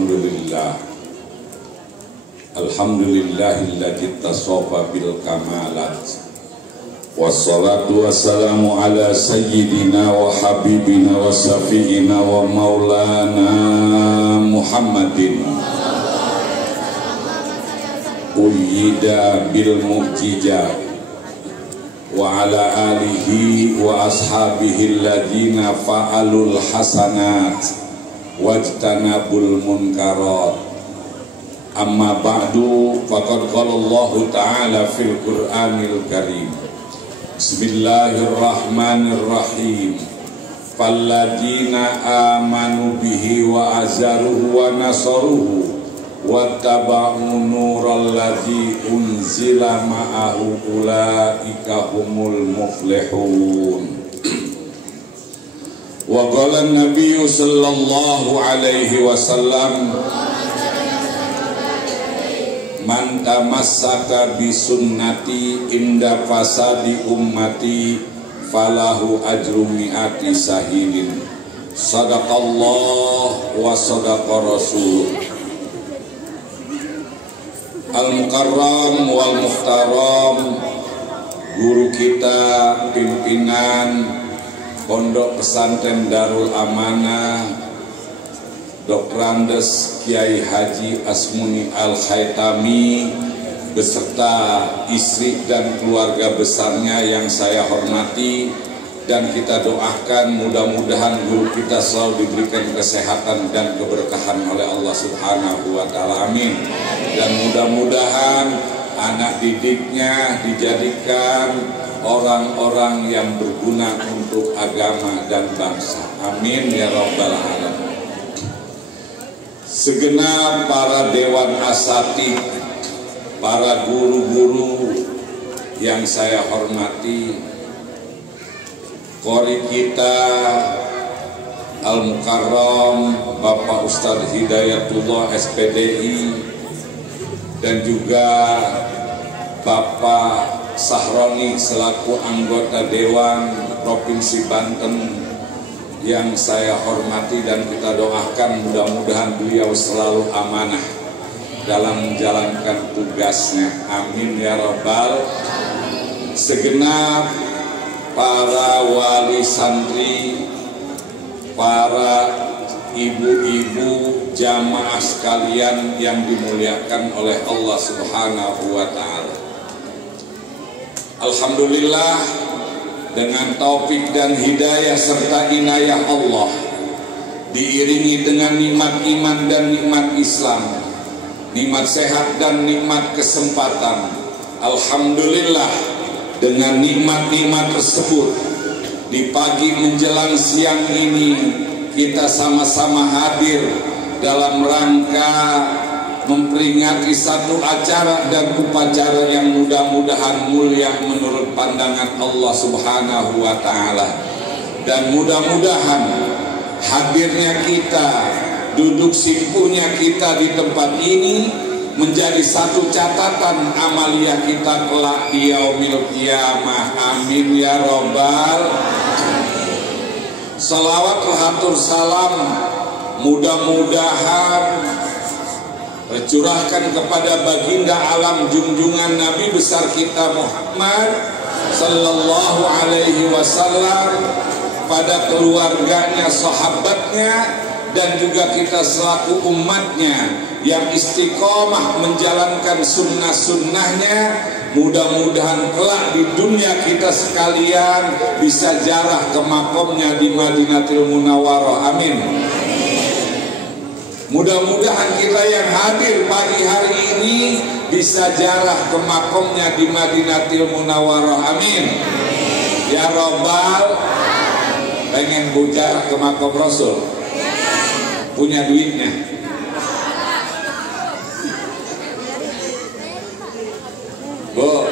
Alhamdulillah. Alhamdulillahilladzi tasofa bil kamalat. Wassalatu wassalamu ala sayyidina wa habibina wa safiina wa maulana Muhammadin. Uyyida bil mu'jizat wa ala alihi wa ashabihi alladhina fa'alul hasanat wajtanabul munkarat. Amma ba'du, faqad qala Allah ta'ala fil Qur'anil Karim. Bismillahirrahmanirrahim. Falladzina amanu bihi wa azaruhu wa nasaruhu wattaba'u nural ladzi unzila ma'ahu ulaika humul muflihun. Wa qala an-nabiy sallallahu alaihi wasallam, man tamassaka bi sunnati inda fasadi ummati falahu ajru mi'ati sahidin. Sadaqallah wa sadaqa rasul. Al-Mukarram wal Muhtaram, guru kita, pimpinan Pondok Pesantren Darul Amanah, Dr. Andes Kiai Haji Asmuni Al-Khaitami beserta istri dan keluarga besarnya yang saya hormati, dan kita doakan mudah-mudahan guru kita selalu diberikan kesehatan dan keberkahan oleh Allah Subhanahu wa Ta'ala, amin. Dan mudah-mudahan anak didiknya dijadikan orang-orang yang berguna untuk agama dan bangsa, amin ya rabbal alamin. Segenap para dewan asatidz, para guru-guru yang saya hormati, qori kita Al-Mukarram Bapak Ustadz Hidayatullah SPDI, dan juga Bapak Sahroni selaku anggota Dewan Provinsi Banten yang saya hormati, dan kita doakan mudah-mudahan beliau selalu amanah dalam menjalankan tugasnya, amin ya rabbal. Segenap para wali santri, para ibu-ibu jamaah sekalian yang dimuliakan oleh Allah Subhanahu wa Ta'ala, alhamdulillah, dengan taufik dan hidayah serta inayah Allah, diiringi dengan nikmat iman dan nikmat Islam, nikmat sehat dan nikmat kesempatan, alhamdulillah, dengan nikmat-nikmat tersebut di pagi menjelang siang ini kita sama-sama hadir dalam rangka memperingati satu acara dan upacara yang mudah-mudahan mulia menurut pandangan Allah Subhanahu wa Ta'ala. Dan mudah-mudahan hadirnya kita, duduk simpuhnya kita di tempat ini menjadi satu catatan amalia kita kelak di yaumil qiyamah, amin ya rabbal. Salawat hatur salam mudah-mudahan tercurahkan kepada baginda alam junjungan Nabi besar kita Muhammad sallallahu alaihi wasallam, pada keluarganya, sahabatnya, dan juga kita selaku umatnya yang istiqomah menjalankan sunnah-sunnahnya. Mudah-mudahan kelak di dunia kita sekalian bisa jarah ke makomnya di Madinatul Munawwarah, amin. Mudah-mudahan kita yang hadir pagi hari ini bisa jarah ke makomnya di Madinatul Munawwarah, amin ya rabbal. Pengen bujarah ke makom Rasul, punya duitnya? Bu,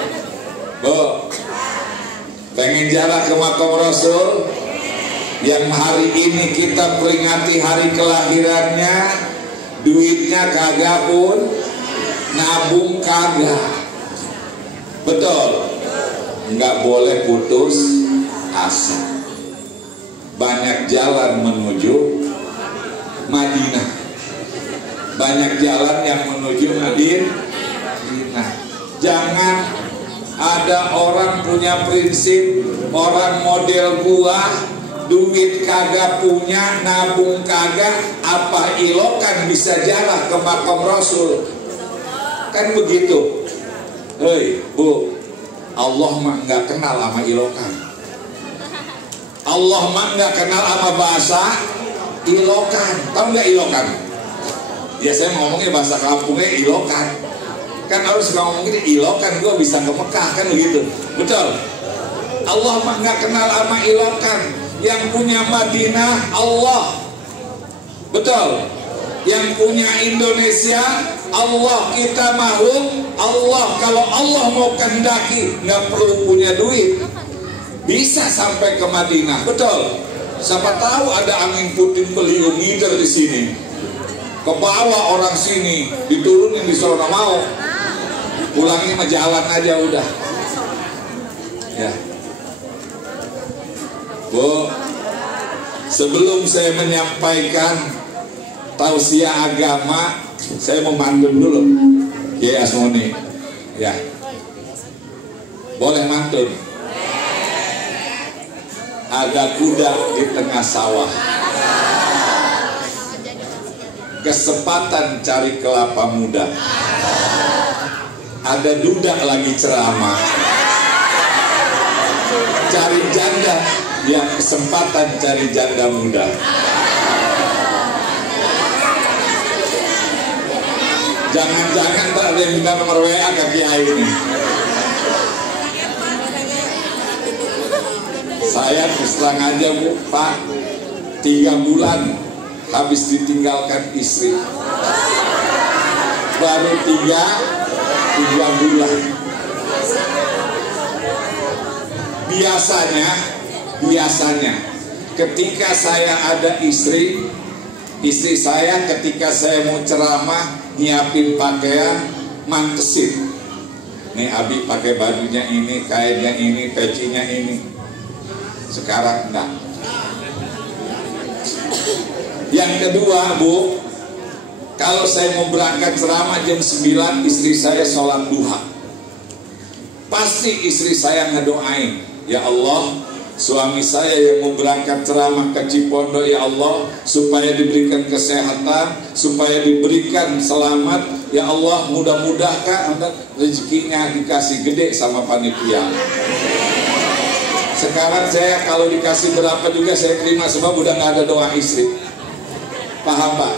pengen jarah ke makom Rasul yang hari ini kita peringati hari kelahirannya, duitnya kagak pun, nabung kagak, betul? Nggak boleh putus asa. Banyak jalan menuju Madinah. banyak jalan yang menuju Madinah. Jangan ada orang punya prinsip, orang model gua, duit kagak punya, nabung kagak, apa ilokan bisa jalan ke makam Rasul. Kan begitu. Hei Bu, Allah mah nggak kenal sama ilokan. Allah mah nggak kenal sama bahasa ilokan. Tahu nggak ilokan? Ya saya ngomongnya bahasa kampungnya ilokan. Kan harus ngomongin ilokan, gue bisa ke Mekah kan begitu. Betul. Allah mah nggak kenal sama ilokan. Yang punya Madinah Allah. Betul. Yang punya Indonesia Allah. Kita makhluk Allah. Kalau Allah mau kehendaki nggak perlu punya duit, bisa sampai ke Madinah. Betul. Siapa tahu ada angin puting beliung ngider di sini, ke bawah orang sini, diturunin di sana mau, pulangnya mah jalan aja udah. Ya. Bu, sebelum saya menyampaikan tausiah agama, saya mau mantun dulu. Ya Asmoni, ya. Boleh mantun. Ada kuda di tengah sawah, kesempatan cari kelapa muda. Ada duda lagi ceramah, cari janda, ya kesempatan cari janda muda. Jangan-jangan tak ada yang minta nomor WA ke Kiai ini. Saya terus terang aja Bu, Pak, 3 bulan habis ditinggalkan istri. Baru 3 bulan. Biasanya ketika saya ada istri saya ketika saya mau ceramah nyiapin pakaian, mantesin. Nih Abi pakai bajunya ini, kainnya ini, pecinya ini. Sekarang enggak. Yang kedua Bu, kalau saya mau berangkat ceramah jam 9, istri saya sholat duha. Pasti istri saya ngedoain, ya Allah, suami saya yang mau berangkat ceramah ke Cipondo, ya Allah, supaya diberikan kesehatan, supaya diberikan selamat, ya Allah, mudah-mudahkan rezekinya dikasih gede sama panitia. Sekarang saya kalau dikasih berapa juga saya terima, sebab udah nggak ada doa istri. Paham Pak?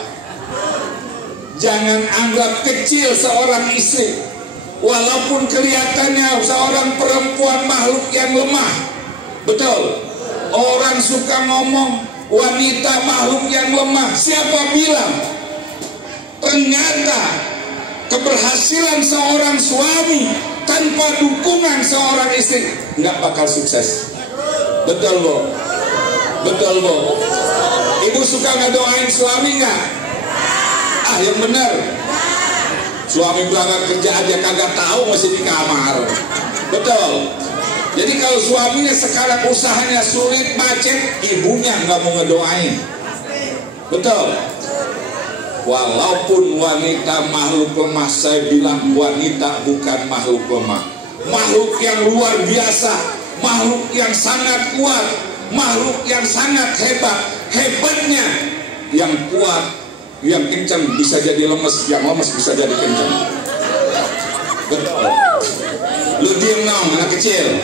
Jangan anggap kecil seorang istri, walaupun kelihatannya seorang perempuan makhluk yang lemah. Betul. Orang suka ngomong wanita makhluk yang lemah. Siapa bilang? Ternyata keberhasilan seorang suami tanpa dukungan seorang istri nggak bakal sukses. Betul Bu? Betul Bu? Ibu suka ngedoain suami nggak? Ah yang benar. Suami berangkat kerja aja kagak tahu masih di kamar. Betul. Jadi kalau suaminya sekarang usahanya sulit, macet, ibunya nggak mau ngedoain. Betul. Walaupun wanita makhluk lemah, saya bilang wanita bukan makhluk lemah. Makhluk yang luar biasa, makhluk yang sangat kuat, makhluk yang sangat hebat. Hebatnya yang kuat, yang kencang bisa jadi lemes, yang lemes bisa jadi kencang. Betul. Lu diem dong anak kecil.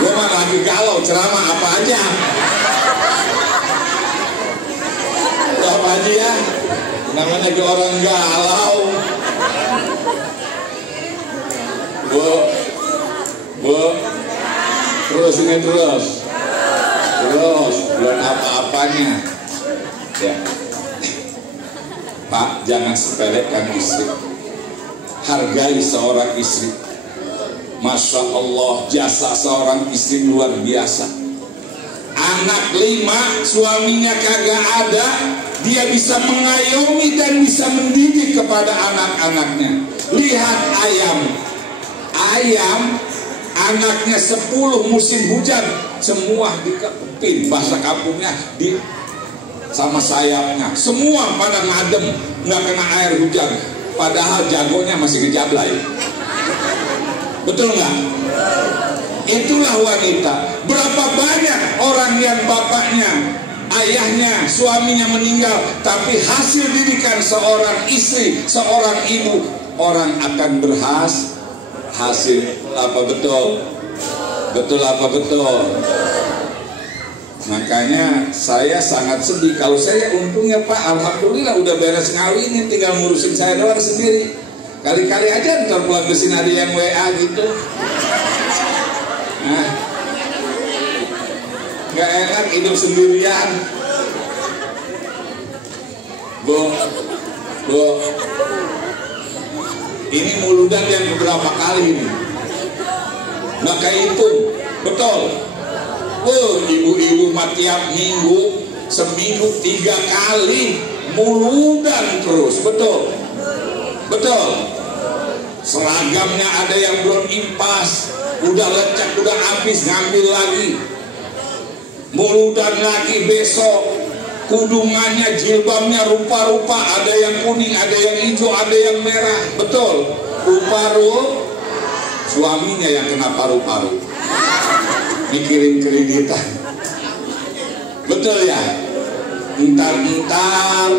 Gue mah lagi galau ceramah apa aja. Apa aja ya? Namanya ke orang galau. Bu, terus ini terus, belum apa-apanya. Ya, Pak, jangan sepelekan istri. Hargai seorang istri. Masya Allah, jasa seorang istri luar biasa. Anak 5, suaminya kagak ada, dia bisa mengayomi dan bisa mendidik kepada anak-anaknya. Lihat ayam, anaknya 10 musim hujan, semua dikepin, bahasa kampungnya, sama sayapnya, semua pada ngadem. nggak kena air hujan, padahal jagonya masih ngejablay. Betul nggak? Itulah wanita. Berapa banyak orang yang bapaknya, ayahnya, suaminya meninggal, tapi hasil didikan seorang istri, seorang ibu, orang akan berhasil. Apa betul? Betul apa betul? Makanya saya sangat sedih. Kalau saya untungnya Pak, alhamdulillah udah beres ngawinin, tinggal ngurusin saya doang sendiri. Kali-kali aja ntar pulang ke sini ada yang WA gitu. Nah, nggak enak hidup sendirian. Bu, ini muludan yang beberapa kali ini. Nggak kehitung, betul. Ibu-ibu mah tiap minggu, seminggu 3 kali muludan terus, betul. Betul. Seragamnya ada yang belum impas, udah lecek, udah habis, ngambil lagi. Muludan lagi besok. Kudungannya, jilbabnya rupa-rupa, ada yang kuning, ada yang hijau, ada yang merah. Betul. Paru-paru, suaminya yang kena paru-paru. Mikirin kreditan. Betul ya? Entar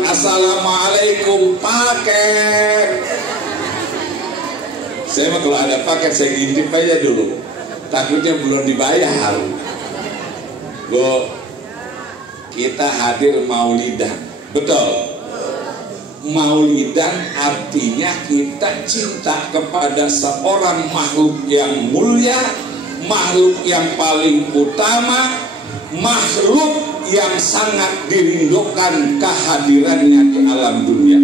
assalamualaikum paket. Saya mah kalau ada paket saya ngintip aja dulu, takutnya belum dibayar. Kita hadir maulidan, betul. Maulidan artinya kita cinta kepada seorang makhluk yang mulia, makhluk yang paling utama, makhluk yang sangat dirindukan kehadirannya di alam dunia.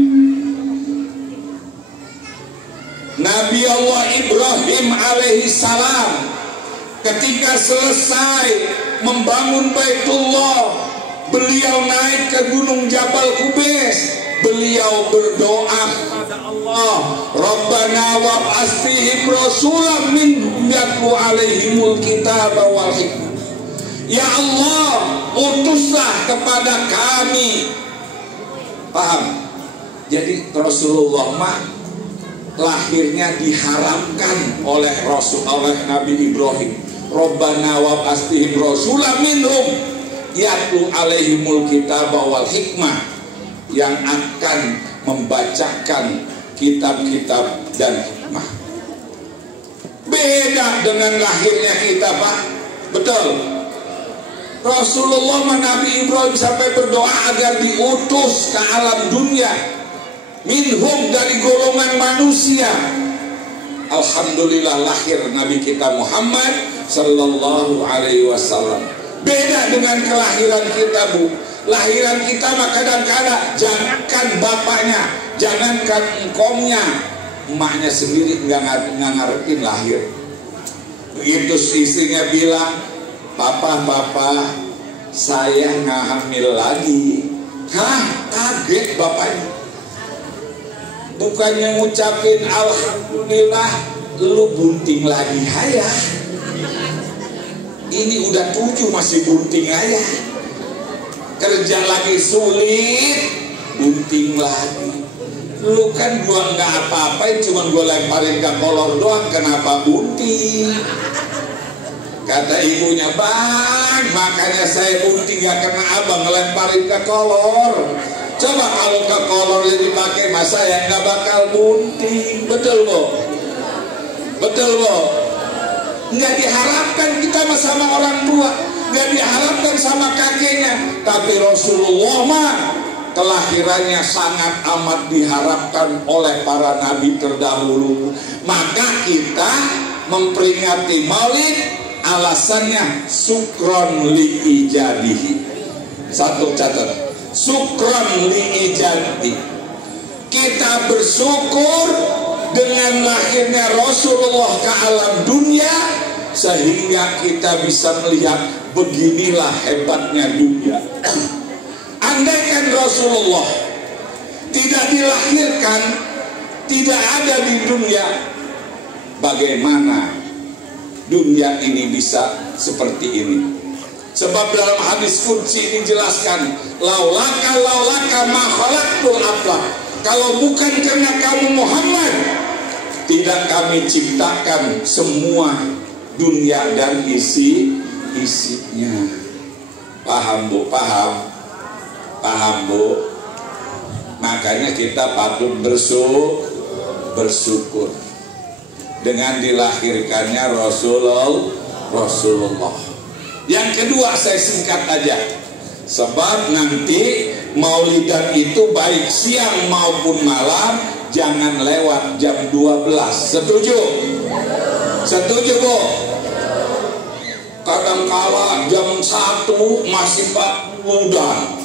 Nabi Allah Ibrahim alaihi salam ketika selesai membangun Baitullah, beliau naik ke gunung Jabal Qubais. Beliau berdoa kepada Allah, Rabbana wab'ats fihim rasulan minhum yatlu alaihimul kitaba wal hikmah. Ya Allah, utuslah kepada kami. Paham? Jadi Rasulullah mah lahirnya diharapkan oleh Nabi Ibrahim. Rabbana wab'ats fihim rasulan minhum yatlu alaihimul kitaba wal hikmah, yang akan membacakan kitab-kitab dan hikmah. Beda dengan lahirnya kita Pak. Betul. Rasulullah Nabi Ibrahim sampai berdoa agar diutus ke alam dunia, minhum, dari golongan manusia. Alhamdulillah lahir Nabi kita Muhammad sallallahu alaihi wasallam. Beda dengan kelahiran kita Bu. Lahiran kita mah kadang-kadang jangankan bapaknya, jangankan engkomnya, emaknya sendiri nggak ngertiin lahir. Begitu istrinya bilang, papa saya nggak hamil lagi. Hah? Kaget bapaknya. Bukannya ngucapin alhamdulillah, lu bunting lagi hayah. Ini udah 7 masih bunting ayah. Kerja lagi sulit, bunting lagi. Lu kan gua nggak apa-apain, cuma gua lemparin ke kolor doang, kenapa bunting? Kata ibunya, bang, makanya saya bunting gak kena abang ngelemparin ke kolor. Coba kalau ke kolor yang dipakai, masa yang nggak bakal bunting. Betul Bu? Betul Bu? Nggak diharapkan kita sama orang tua, nggak diharapkan sama kakeknya, tapi Rasulullah mah kelahirannya sangat amat diharapkan oleh para nabi terdahulu. Maka kita memperingati Maulid, alasannya sukron li ijadihi. Satu catat, sukron li ijadihi. Kita bersyukur dengan lahirnya Rasulullah ke alam dunia, sehingga kita bisa melihat beginilah hebatnya dunia. Andaikan Rasulullah tidak dilahirkan, tidak ada di dunia, bagaimana dunia ini bisa seperti ini? Sebab dalam hadis qudsi ini dijelaskan, laulaka ma khalaqtul aflaq, Kalau bukan karena kamu Muhammad, tidak kami ciptakan semua dunia dan isinya. Paham Bu? Paham Bu? Makanya kita patut bersyukur dengan dilahirkannya Rasulullah. Yang kedua, saya singkat aja, sebab nanti maulidan itu baik siang maupun malam jangan lewat jam 12. Setuju? Setuju Bu? Kadang-kala jam 1 masih muludan,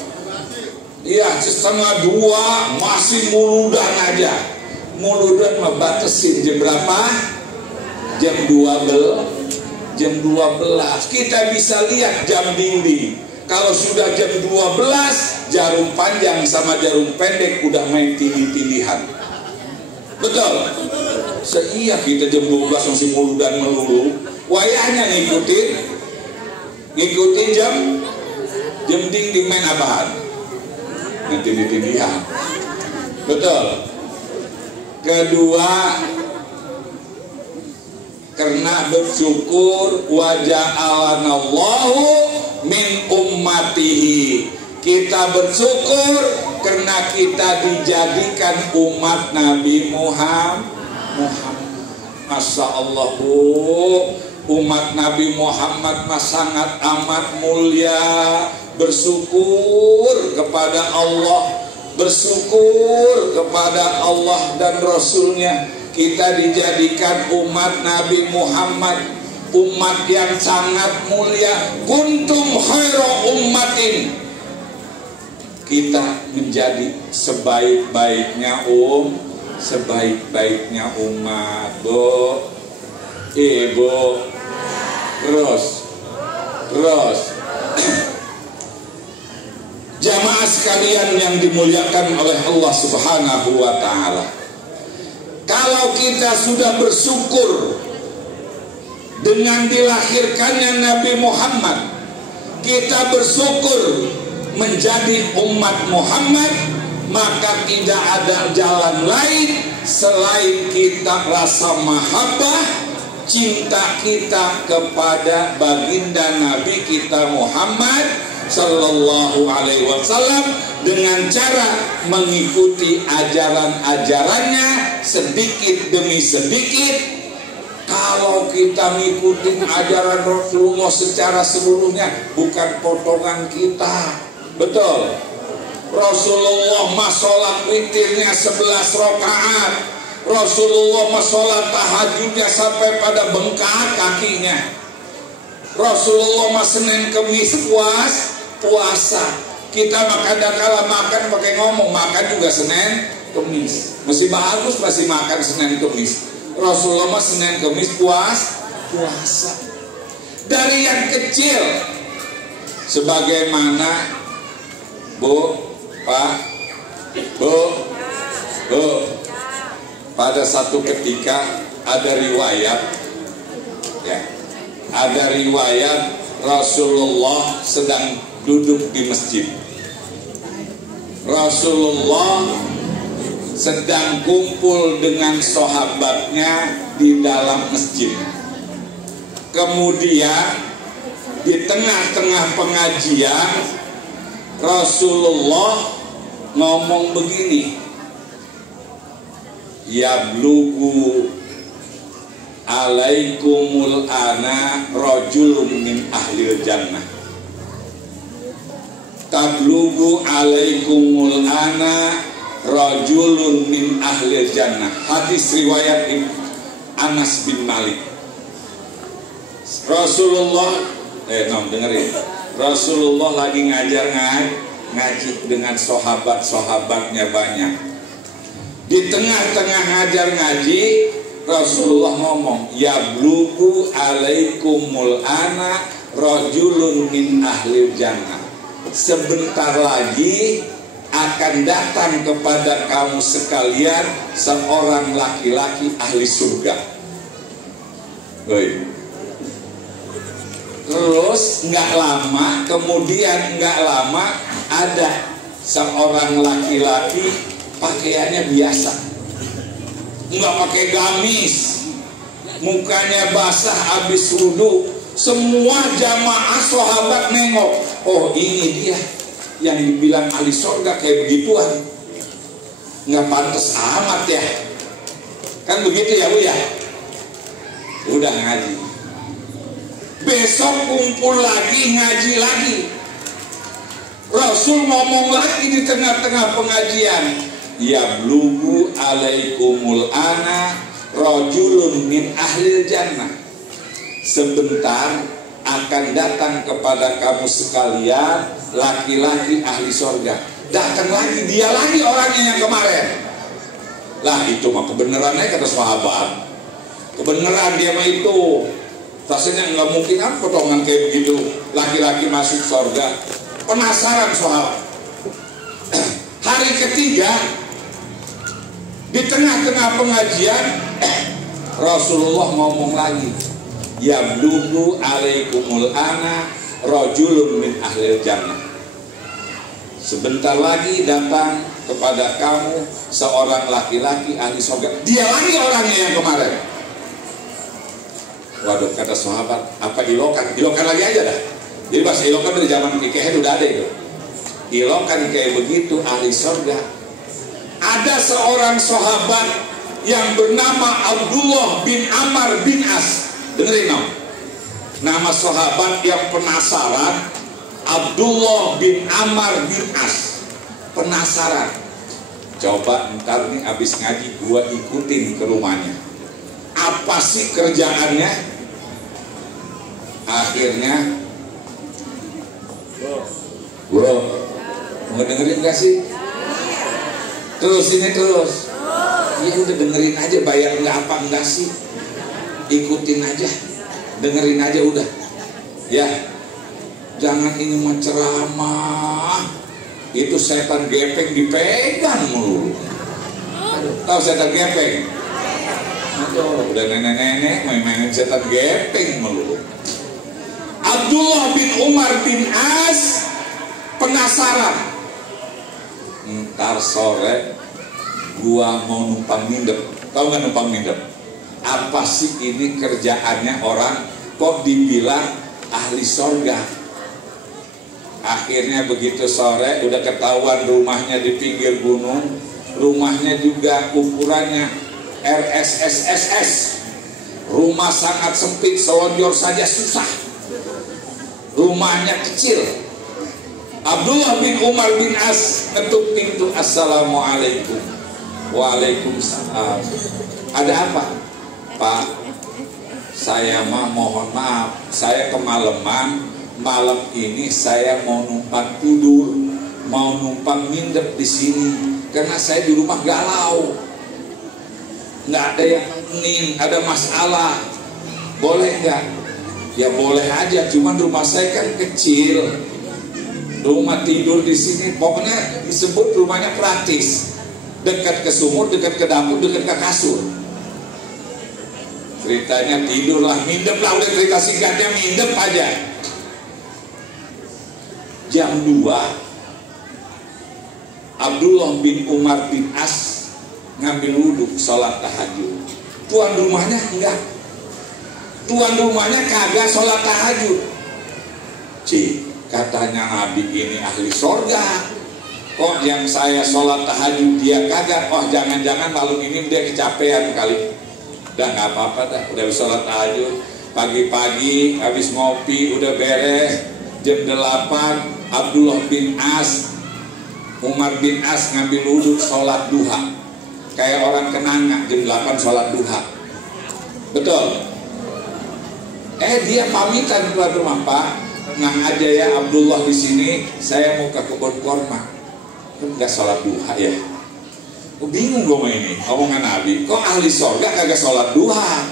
iya, setengah 2 masih muludan aja. Muludan membatasin jam berapa? Jam 12. Jam 12 kita bisa lihat jam dinding. Kalau sudah jam 12, jarum panjang sama jarum pendek udah main tindih-tindihan. Betul? Iya, kita jam 12 masih muludan melulu. Wayahnya ngikutin jam dinding, main apaan? Tindih-tindihan. Betul? Kedua, karena bersyukur waja'alanallahu min ummatihi. Kita bersyukur karena kita dijadikan umat Nabi Muhammad. Masya Allah Bu, umat Nabi Muhammad sangat amat mulia. Bersyukur kepada Allah, bersyukur kepada Allah dan Rasulnya. Kita dijadikan umat Nabi Muhammad, umat yang sangat mulia. Kuntum khaira ummatin, kita menjadi sebaik-baiknya sebaik-baiknya umat. Bu, Ibu, terus jamaah sekalian yang dimuliakan oleh Allah Subhanahu wa ta'ala, kalau kita sudah bersyukur dengan dilahirkannya Nabi Muhammad, kita bersyukur menjadi umat Muhammad, maka tidak ada jalan lain selain kita rasa mahabbah, cinta kita kepada baginda Nabi kita Muhammad Sallallahu Alaihi Wasallam, dengan cara mengikuti ajaran-ajarannya sedikit demi sedikit. Kalau kita ngikutin ajaran Rasulullah secara seluruhnya, bukan potongan kita. Betul? Rasulullah sholat witirnya 11 rakaat. Rasulullah sholat tahajudnya sampai pada bengkak kakinya. Rasulullah Senin Kemis puasa. Kita kadang-kala makan pakai ngomong, makan juga Senin Kemis. Masih bagus, masih makan Senin Kemis. Rasulullah Senin Kemis puasa. Dari yang kecil, sebagaimana Bu, Pak, Bu, pada satu ketika ada riwayat, ya, ada riwayat Rasulullah sedang duduk di masjid. Rasulullah sedang kumpul dengan sahabatnya di dalam masjid. Kemudian di tengah-tengah pengajian Rasulullah ngomong begini, yablugu alaikumul ana rajulun min ahlil jannah, tablugu alaikumul ana rajulun min ahlil jannah. Hadis riwayat Anas bin Malik. Rasulullah dengerin, Rasulullah lagi ngaji dengan sahabat-sahabatnya banyak. Di tengah-tengah ngajar ngaji, Rasulullah ngomong, yablugu alaikumul ana rajulun min ahlil jannah. Sebentar lagi akan datang kepada kamu sekalian seorang laki-laki ahli surga. Terus kemudian nggak lama ada seorang laki-laki pakaiannya biasa, nggak pakai gamis, mukanya basah habis wudhu. Semua jamaah sahabat nengok, oh ini dia yang dibilang ahli surga kayak begituan. Nggak pantas amat ya, kan begitu ya Bu ya. Udah ngaji, besok kumpul lagi, ngaji lagi. Rasul ngomong lagi di tengah-tengah pengajian, yablughu alaikumul ana rajulun min ahlil jannah. Sebentar akan datang kepada kamu sekalian laki-laki ahli surga. Datang lagi, dia lagi orangnya yang kemarin. Lah itu mah kebenarannya kata sahabat. Kebenaran dia mah itu. Rasanya nggak mungkin kan potongan kayak begitu laki-laki masuk surga. Penasaran sahabat. Hari ketiga di tengah-tengah pengajian Rasulullah ngomong lagi, yablughu alaikumul ana rajulun min ahlil jannah. Sebentar lagi datang kepada kamu seorang laki-laki ahli surga. Dia lagi orangnya yang kemarin. Waduh, kata sahabat, apa ilokan? Ilokan lagi aja dah. Jadi bahasa ilokan dari zaman Kikehe udah ada itu. Ilokan kayak begitu ahli surga. Ada seorang sahabat yang bernama Abdullah bin Amr bin As. Dengerin dong. Nama sahabat yang penasaran, Abdullah bin Amr bin As. Penasaran. Coba ntar nih abis ngaji gua ikutin ke rumahnya. Apa sih kerjaannya? Akhirnya bro, mau dengerin gak sih? Terus ini terus. Ya udah dengerin aja, bayar nggak apa enggak sih? Ikutin aja, dengerin aja udah. Ya, jangan ini mah ceramah. Itu setan gepeng dipegang mulu. Tahu setan gepeng? Aduh, udah nenek-nenek main-mainin setan gepeng mulu. Abdullah bin Umar bin As penasaran. Ntar sore gua mau numpang nindep. Tahu nggak numpang nindep? Apa sih ini kerjaannya orang kok dibilang ahli surga? Akhirnya begitu sore udah ketahuan rumahnya di pinggir gunung, rumahnya juga ukurannya RSSSS, rumah sangat sempit, selonjor saja susah, rumahnya kecil. Abdullah bin Umar bin As ketuk pintu, assalamualaikum. Waalaikumsalam. Ada apa? Pak, saya mah mohon maaf, saya kemalaman. Malam ini saya mau numpang tidur, mau numpang nginep di sini karena saya di rumah galau, nggak ada yang penting, ada masalah. Boleh nggak? Ya boleh aja, cuman rumah saya kan kecil, rumah tidur di sini, pokoknya disebut rumahnya praktis, dekat ke sumur, dekat ke dapur, dekat ke kasur. Ceritanya tidurlah, mindep lah, udah cerita singkatnya mindep aja. Jam 2 Abdullah bin Umar bin As ngambil wudhu sholat tahajud. Tuan rumahnya enggak, tuan rumahnya kagak sholat tahajud. Katanya Nabi ini ahli surga, kok yang saya sholat tahajud dia kagak. Oh jangan-jangan malam ini dia kecapean kali. Udah nggak apa-apa dah, udah sholat tahajud. Pagi-pagi habis ngopi udah beres, jam 8 Abdullah bin As, Umar bin As ngambil wudhu sholat duha. Kayak orang kenanga jam 8 sholat duha. Betul? Dia pamitan keluar rumah, Pak. Tenang aja ya Abdullah di sini, saya mau ke kebun korma. Enggak sholat duha ya? Bingung gue ini omongan Nabi. Kok ahli surga kagak sholat duha?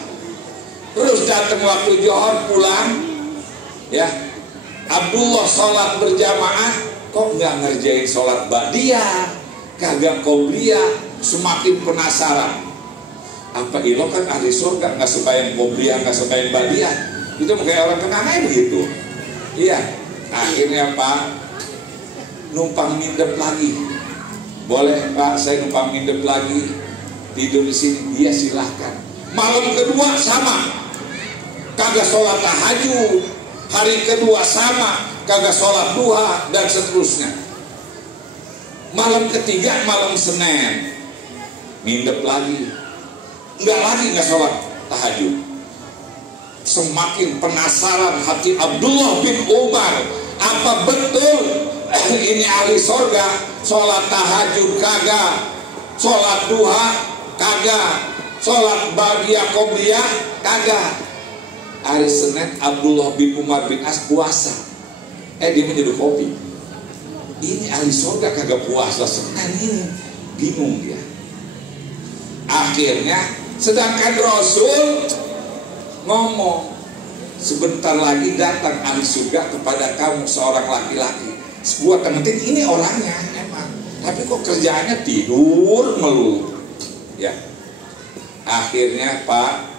Terus datang waktu Johor pulang, ya. Abdullah sholat berjamaah, kok nggak ngerjain sholat ba'diyah, kagak qobliyah. Semakin penasaran. Apa ilo kan ahli surga nggak sembahyang qobliyah, nggak sembahyang ba'diyah? Itu kayak orang kenangan begitu. Iya. Akhirnya Pak numpang nginep lagi. boleh Pak saya numpang nginep lagi tidur di sini, dia silahkan. Malam kedua sama, kagak sholat tahajud. Hari kedua sama, kagak sholat duha, dan seterusnya. Malam ketiga, malam Senin, nginep lagi, nggak sholat tahajud. Semakin penasaran hati Abdullah bin Umar, apa betul ini ahli sorga? Sholat tahajud kagak, sholat duha kagak, sholat ba'diyah qobliyah kagak. Hari Senin Abdullah bin Umar bin As puasa, dia menyeduh kopi. Ini ahli sorga kagak puasa Senin, ini bingung dia. Akhirnya sedangkan Rasul ngomong, sebentar lagi datang ahli surga kepada kamu seorang laki-laki. Sebuah tengetin, ini orangnya emang, tapi kok kerjaannya tidur melulu ya. Akhirnya Pak,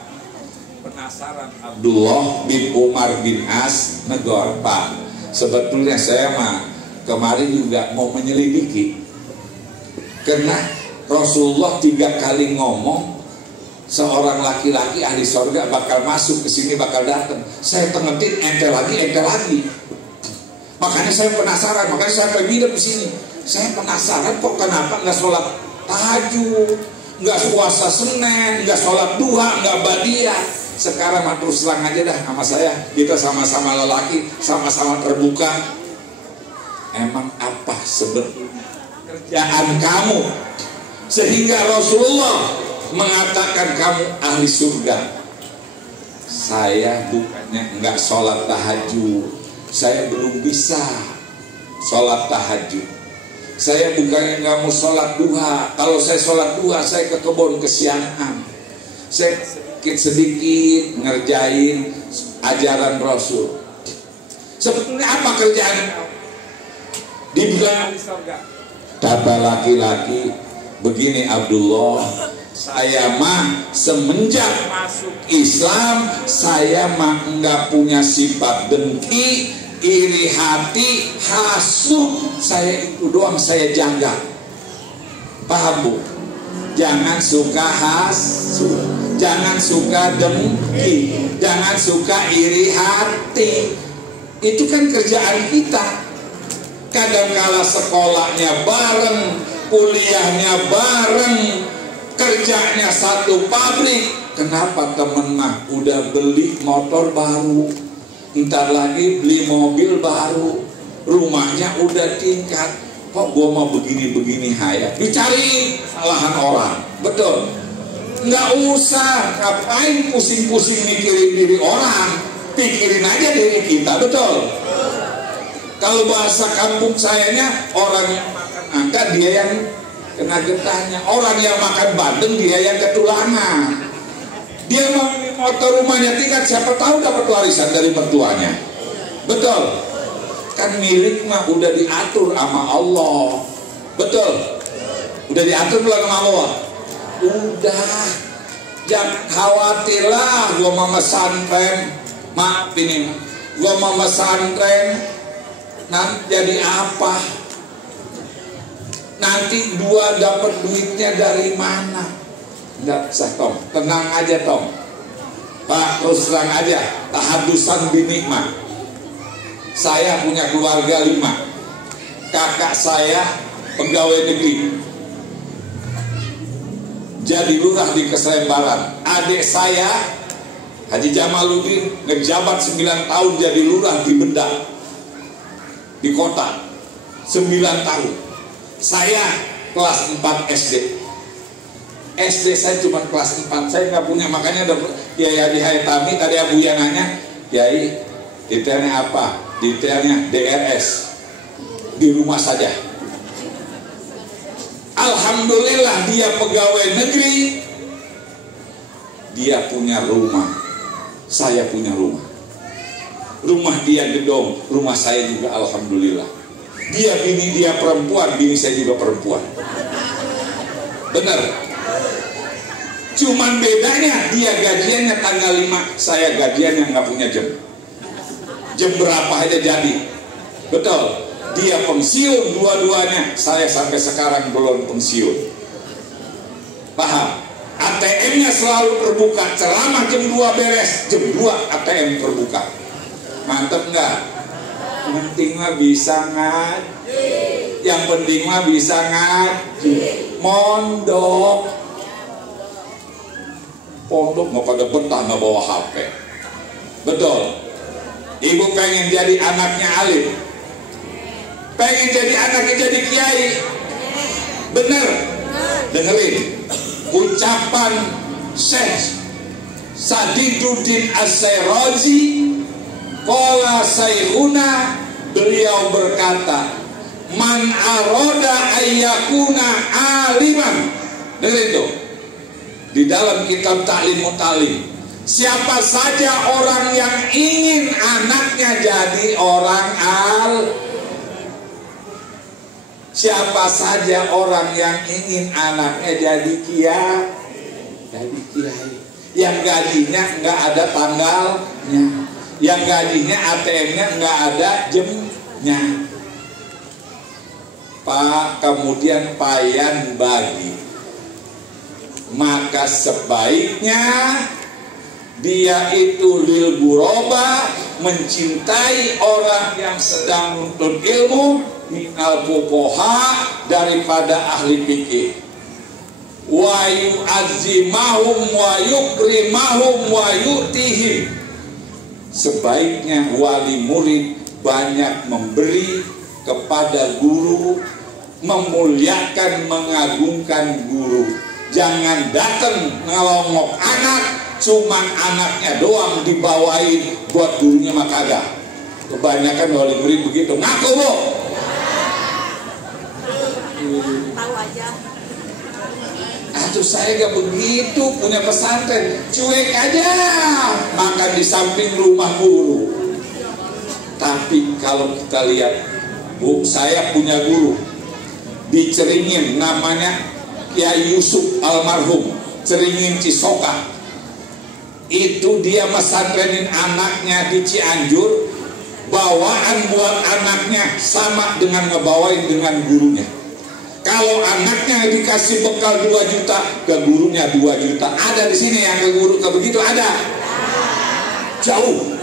penasaran Abdullah bin Umar bin As negor, Pak sebetulnya saya mah kemarin juga mau menyelidiki, karena Rasulullah 3 kali ngomong seorang laki-laki ahli sorga bakal masuk ke sini, bakal datang. Saya tengetin ente lagi. Makanya saya penasaran, makanya saya pergi di sini. Saya penasaran kok kenapa nggak sholat tahajud, nggak puasa Senin, nggak sholat duha, nggak ba'diyah. Sekarang terus terang aja dah sama saya, kita sama-sama lelaki, sama-sama terbuka. Emang apa sebetulnya kerjaan kamu sehingga Rasulullah mengatakan kamu ahli surga? Saya bukannya nggak sholat tahajud, saya belum bisa sholat tahajud. Saya bukannya nggak mau sholat duha. Kalau saya sholat duha, saya ke kebun kesiangan. Saya sedikit ngerjain ajaran Rasul. Sebetulnya apa kerjaan? Dibilang kata laki-laki begini, Abdullah, saya mah semenjak masuk Islam, saya mah enggak punya sifat dengki, iri hati, hasud. Saya itu doang saya jaga. Paham Bu? Jangan suka hasud, jangan suka dengki, jangan suka iri hati. Itu kan kerjaan kita. Kadangkala sekolahnya bareng, kuliahnya bareng, kerjanya satu pabrik. Kenapa temen mah udah beli motor baru, ntar lagi beli mobil baru, rumahnya udah tingkat, kok gua mau begini-begini hayat? Dicari salahan orang, betul? Nggak usah, ngapain pusing-pusing mikirin diri orang, pikirin aja diri kita, betul? Kalau bahasa kampung sayanya, orang yang makan angka dia yang kena getahnya, orang yang makan bandeng dia yang ketulangan. Dia mau motor rumahnya tingkat, siapa tahu dapat warisan dari mertuanya, betul? Kan milik mah udah diatur sama Allah, betul? Udah diatur belum sama Allah? Udah, jangan khawatirlah. Gua mau pesantren, maaf ini, gua mau pesantren, nanti jadi apa? Nanti dua dapat duitnya dari mana? Enggak usah Tom, tenang aja Tom. Pak, terus terang aja, tahadusan binikmah. Saya punya keluarga 5. Kakak saya pegawai negeri, jadi lurah di Keselembaran. Adik saya Haji Jamaluddin ngejabat 9 tahun jadi lurah di Benda, di kota, 9 tahun. Saya kelas 4 SD. SD saya cuma kelas 4, saya nggak punya, makanya ada Kiai Haji Hayatami tadi Abu Yan nanya, Kiai detailnya apa? Detailnya DRS, di rumah saja. Alhamdulillah dia pegawai negeri, dia punya rumah, saya punya rumah. Rumah dia gedong, rumah saya juga alhamdulillah. Dia bini dia perempuan, bini saya juga perempuan. Benar. Cuman bedanya dia gajiannya tanggal 5, saya gajiannya nggak punya jam. Jam berapa aja jadi. Betul. dia pensiun dua-duanya, saya sampai sekarang belum pensiun. Paham? ATM-nya selalu terbuka, ceramah jam 2 beres, jam 2 ATM terbuka. Mantep nggak? Penting mah bisa ngaji. Yang penting mah bisa ngaji. Mondok. Pondok mau pada betah nggak bawa HP. Betul. Ibu pengen jadi anaknya alim, pengen jadi anaknya jadi kiai. Bener. Dengerin ucapan Syekh Sadiduddin As-Sirazi, qala saykhuna, beliau berkata, man aroda ayyakuna aliman. Dengerin tuh, di dalam kitab Ta'lim Mutalim, siapa saja orang yang ingin anaknya jadi orang siapa saja orang yang ingin anaknya jadi kiai, yang gajinya nggak ada tanggalnya, yang gajinya ATM-nya nggak ada jamnya, Pak, kemudian payan bagi, maka sebaiknya dia itu lil guroba, mencintai orang yang sedang menuntut ilmu, minal fuqaha, daripada ahli fikih, wa yu'azzimahum wa yukrimahum wa yu'tihim. Sebaiknya wali murid banyak memberi kepada guru, memuliakan, mengagungkan guru. Jangan datang ngelongok anak, cuman anaknya doang dibawain, buat gurunya mah kagak. Kebanyakan wali murid begitu. Ngaku bu? Tahu aja. Aduh, saya gak begitu, punya pesantren, cuek aja makan di samping rumah guru. Tapi kalau kita lihat, bu, saya punya guru di Ceringin, namanya Kiai Yusuf almarhum, Ceringin Cisoka. Itu dia mesantrenin anaknya di Cianjur, bawaan buat anaknya sama dengan ngebawain dengan gurunya. Kalau anaknya dikasih bekal 2 juta, ke gurunya 2 juta. Ada di sini yang ke guru ke begitu, ada? Jauh.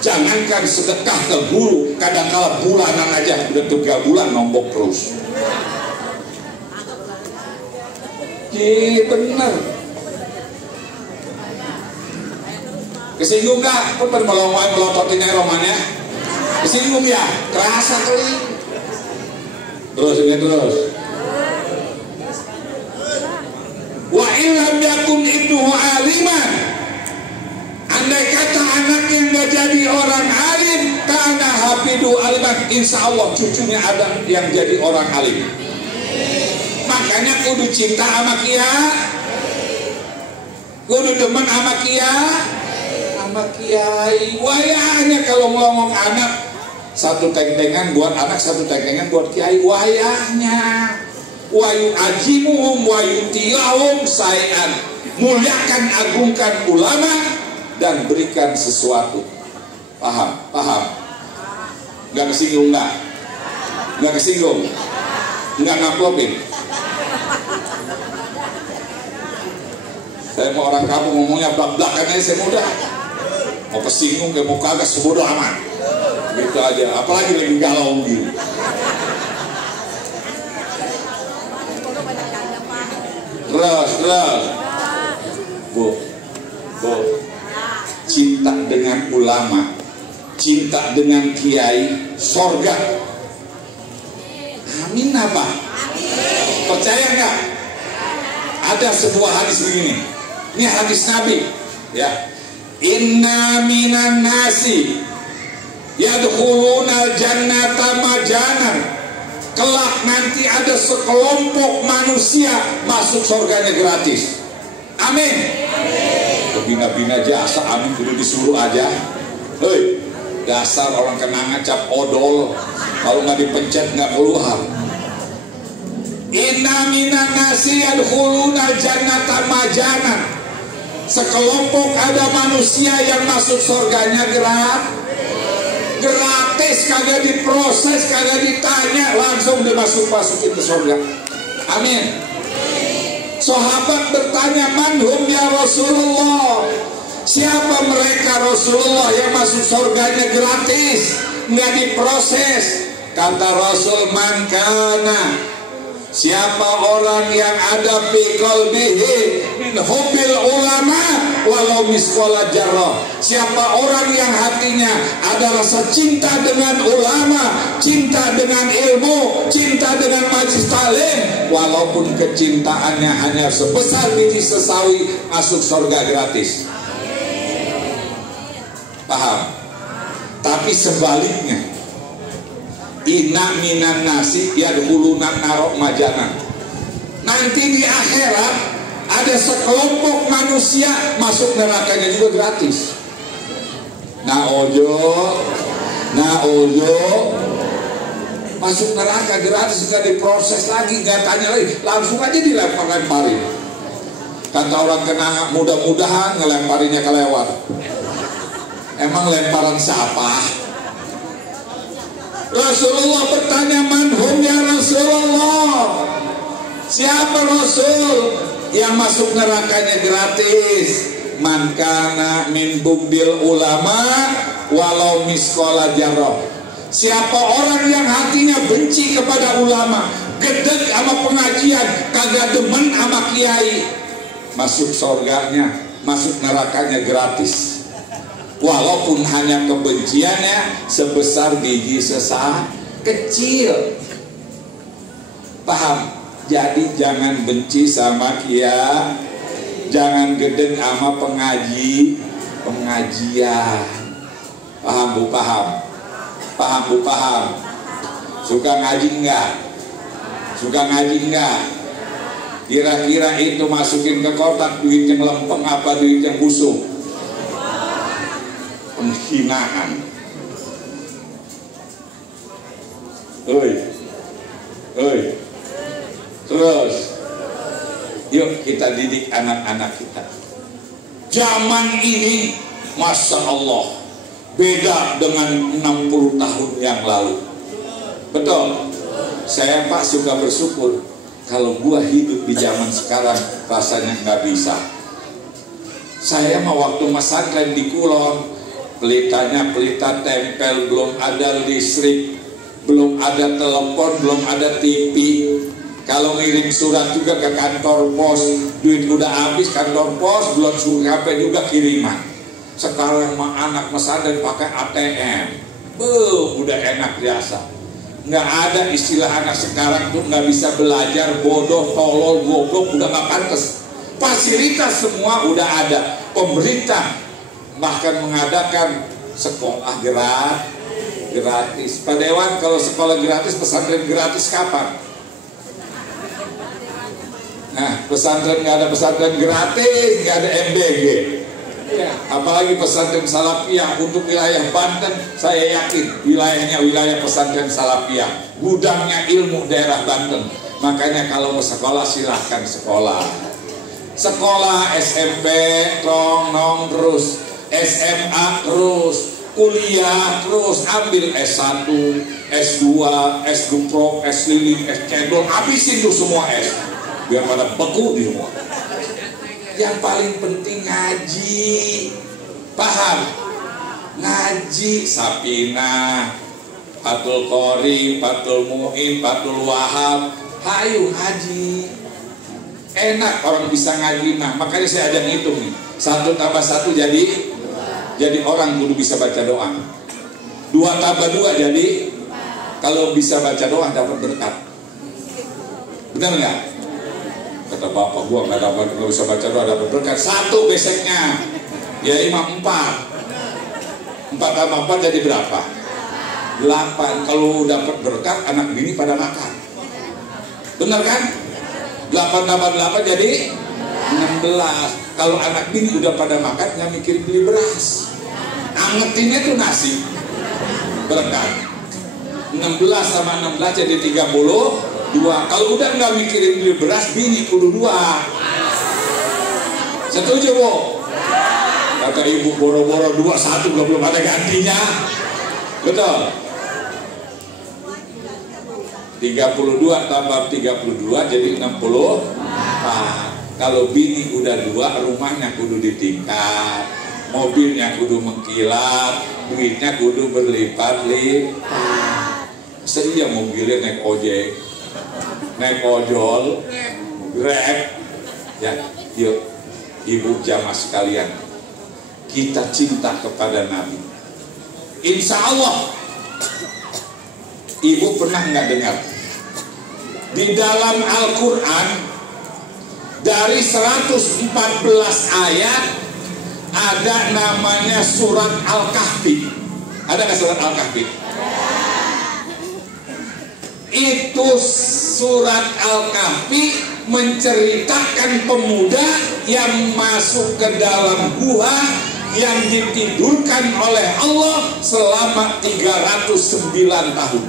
Jangankan sedekah ke guru, kadang-kala bulanan aja, udah 3 bulan nombok terus. Bener. Kesinggung gak? Punten melongwai melototinnya romannya. Kesinggung ya? Kerasa kali. Terus ini terus. Wa ilham yakun ibnuhu aliman. Andai kata anaknya nggak jadi orang alim, karena hafidu aliman, insya Allah cucunya ada yang jadi orang alim. Makanya kudu cinta sama kiai, kudu demen sama kiai. Wayahnya kalau ngomong anak, satu teng-tengan buat anak, satu teng-tengan buat kiai. Wayahnya wayu ajimuhum wayu tiyahum sayan, muliakan, agungkan ulama dan berikan sesuatu. Paham? Nggak kesinggung nggak? Nggak kesinggung? Nggak ngaplopin? Saya mau orang kampung ngomongnya blak-blakan aja, saya mudah. Mau kesinggung kayak mau kagak, sebodoh amat. Gitu aja, apalagi lagi galau gitu. Terus Bu, cinta dengan ulama, cinta dengan kiai, sorga. Amin apa? Amin. Percaya nggak? Ada sebuah hadis begini, ini hadis Nabi, ya. Inna minan nasi yadkhulunal jannata majanan. Kelak nanti ada sekelompok manusia masuk surganya gratis. Amin. Bina-bina jasa amin kudu disuruh aja. Hei, dasar orang kenanga cap odol, kalau nggak dipencet nggak keluar. Inna minan nasi yadkhulunal jannata majanan. Sekelompok ada manusia yang masuk surganya gratis. gratis, kagak diproses, kagak ditanya, langsung dimasukin ke surga. Amin. Sahabat bertanya, manhum ya Rasulullah, siapa mereka Rasulullah yang masuk surganya gratis, nggak diproses? Kata Rasul, man kana, siapa orang yang ada fi qalbihi min hubbil ulama walau misqala jarrah. Siapa orang yang hatinya ada rasa cinta dengan ulama, cinta dengan ilmu, cinta dengan majlis talim, walaupun kecintaannya hanya sebesar biji sesawi, masuk surga gratis. Paham? Tapi sebaliknya, inna minan nasi yadkhuluna narok majana. Nanti di akhirat ada sekelompok manusia masuk nerakanya juga gratis. Nah ojo masuk neraka gratis, gak diproses lagi, gak tanya lagi, langsung aja dilempar-lemparin. Kata orang kena, mudah-mudahan ngelemparinya kelewat. Emang lemparan siapa? Rasulullah bertanya, manhum ya Rasulullah, siapa Rasul yang masuk nerakanya gratis? Man kana min bugdil ulama walau misqala jarrah. Siapa orang yang hatinya benci kepada ulama, gedeg sama pengajian, kagak demen sama kiai, masuk surganya, masuk nerakanya gratis. Walaupun hanya kebenciannya sebesar biji sesah kecil. Paham? Jadi jangan benci sama kiai, jangan gedeng sama pengajian. Paham bu? Paham? Paham bu? Paham? Suka ngaji enggak? Suka ngaji enggak? Kira-kira itu masukin ke kotak duit yang lempeng apa duit yang busuk? Penghinaan. Terus yuk kita didik anak-anak kita. Zaman ini Masya Allah beda dengan 60 tahun yang lalu. Betul. Saya Pak suka bersyukur, kalau gua hidup di zaman sekarang rasanya nggak bisa. Saya mah waktu pesantren di Kulon, pelitanya pelita tempel, belum ada listrik, belum ada telepon, belum ada TV. Kalau ngirim surat juga ke kantor pos, duit udah habis, kantor pos belum suruh HP juga kiriman. Sekarang mah anak pesantren pakai ATM, udah enak biasa. Nggak ada istilah anak sekarang tuh nggak bisa belajar, bodoh, tolol, goblok, udah nggak pantas. Fasilitas semua udah ada. Pemerintah bahkan mengadakan sekolah gratis. Pak Dewan, kalau sekolah gratis, pesantren gratis kapan? Nah, pesantren nggak ada pesantren gratis, nggak ada MBG. Ya, apalagi pesantren Salafiyah untuk wilayah Banten, saya yakin wilayahnya wilayah pesantren Salafiyah, gudangnya ilmu daerah Banten. Makanya kalau mau sekolah silahkan sekolah. Sekolah SMP nong terus, SMA terus, kuliah terus, ambil S1, S2, S2 Pro, S Lilin, S Cendol, habisin tuh semua S, biar pada beku di semua. Yang paling penting ngaji, paham? Ngaji, Sapina, Fathul Qori, Fathul Mu'in, Fathul Wahab, hayu ngaji. Enak orang bisa ngaji mah, makanya saya ada ngitung nih. 1 tambah 1 jadi orang kudu bisa baca doa. 2 tambah 2 jadi, kalau bisa baca doa dapat berkat. Benar nggak? Kata bapak gua nggak bisa baca doa dapat berkat. 1 beseknya, ya 5 4 tambah 4 jadi berapa? 8. Kalau dapat berkat anak bini pada makan. Benar kan? 8 tambah 8 jadi 16. Kalau anak bini udah pada makan, nggak mikir beli beras, angetinnya tuh nasi, berkat. 16 sama 16 jadi 32. Kalau udah nggak mikirin beli beras, bini kudu 2. Setuju bu? Kata ibu, boro-boro 21 belum ada gantinya. Betul. 32 tambah 32 jadi 60. Nah, kalau bini udah 2, rumahnya kudu ditingkat, mobilnya kudu mengkilat, duitnya kudu berlipat-lipat. Saya mobilnya naik ojek, naik ojol, Grab. Ya, yuk ibu jamaah sekalian, kita cinta kepada Nabi. Insya Allah, ibu pernah nggak dengar di dalam Al-Quran dari 114 ayat ada namanya surat Al-Kahfi. Ada nggak surat Al-Kahfi? Itu surat Al-Kahfi menceritakan pemuda yang masuk ke dalam gua yang ditidurkan oleh Allah selama 309 tahun.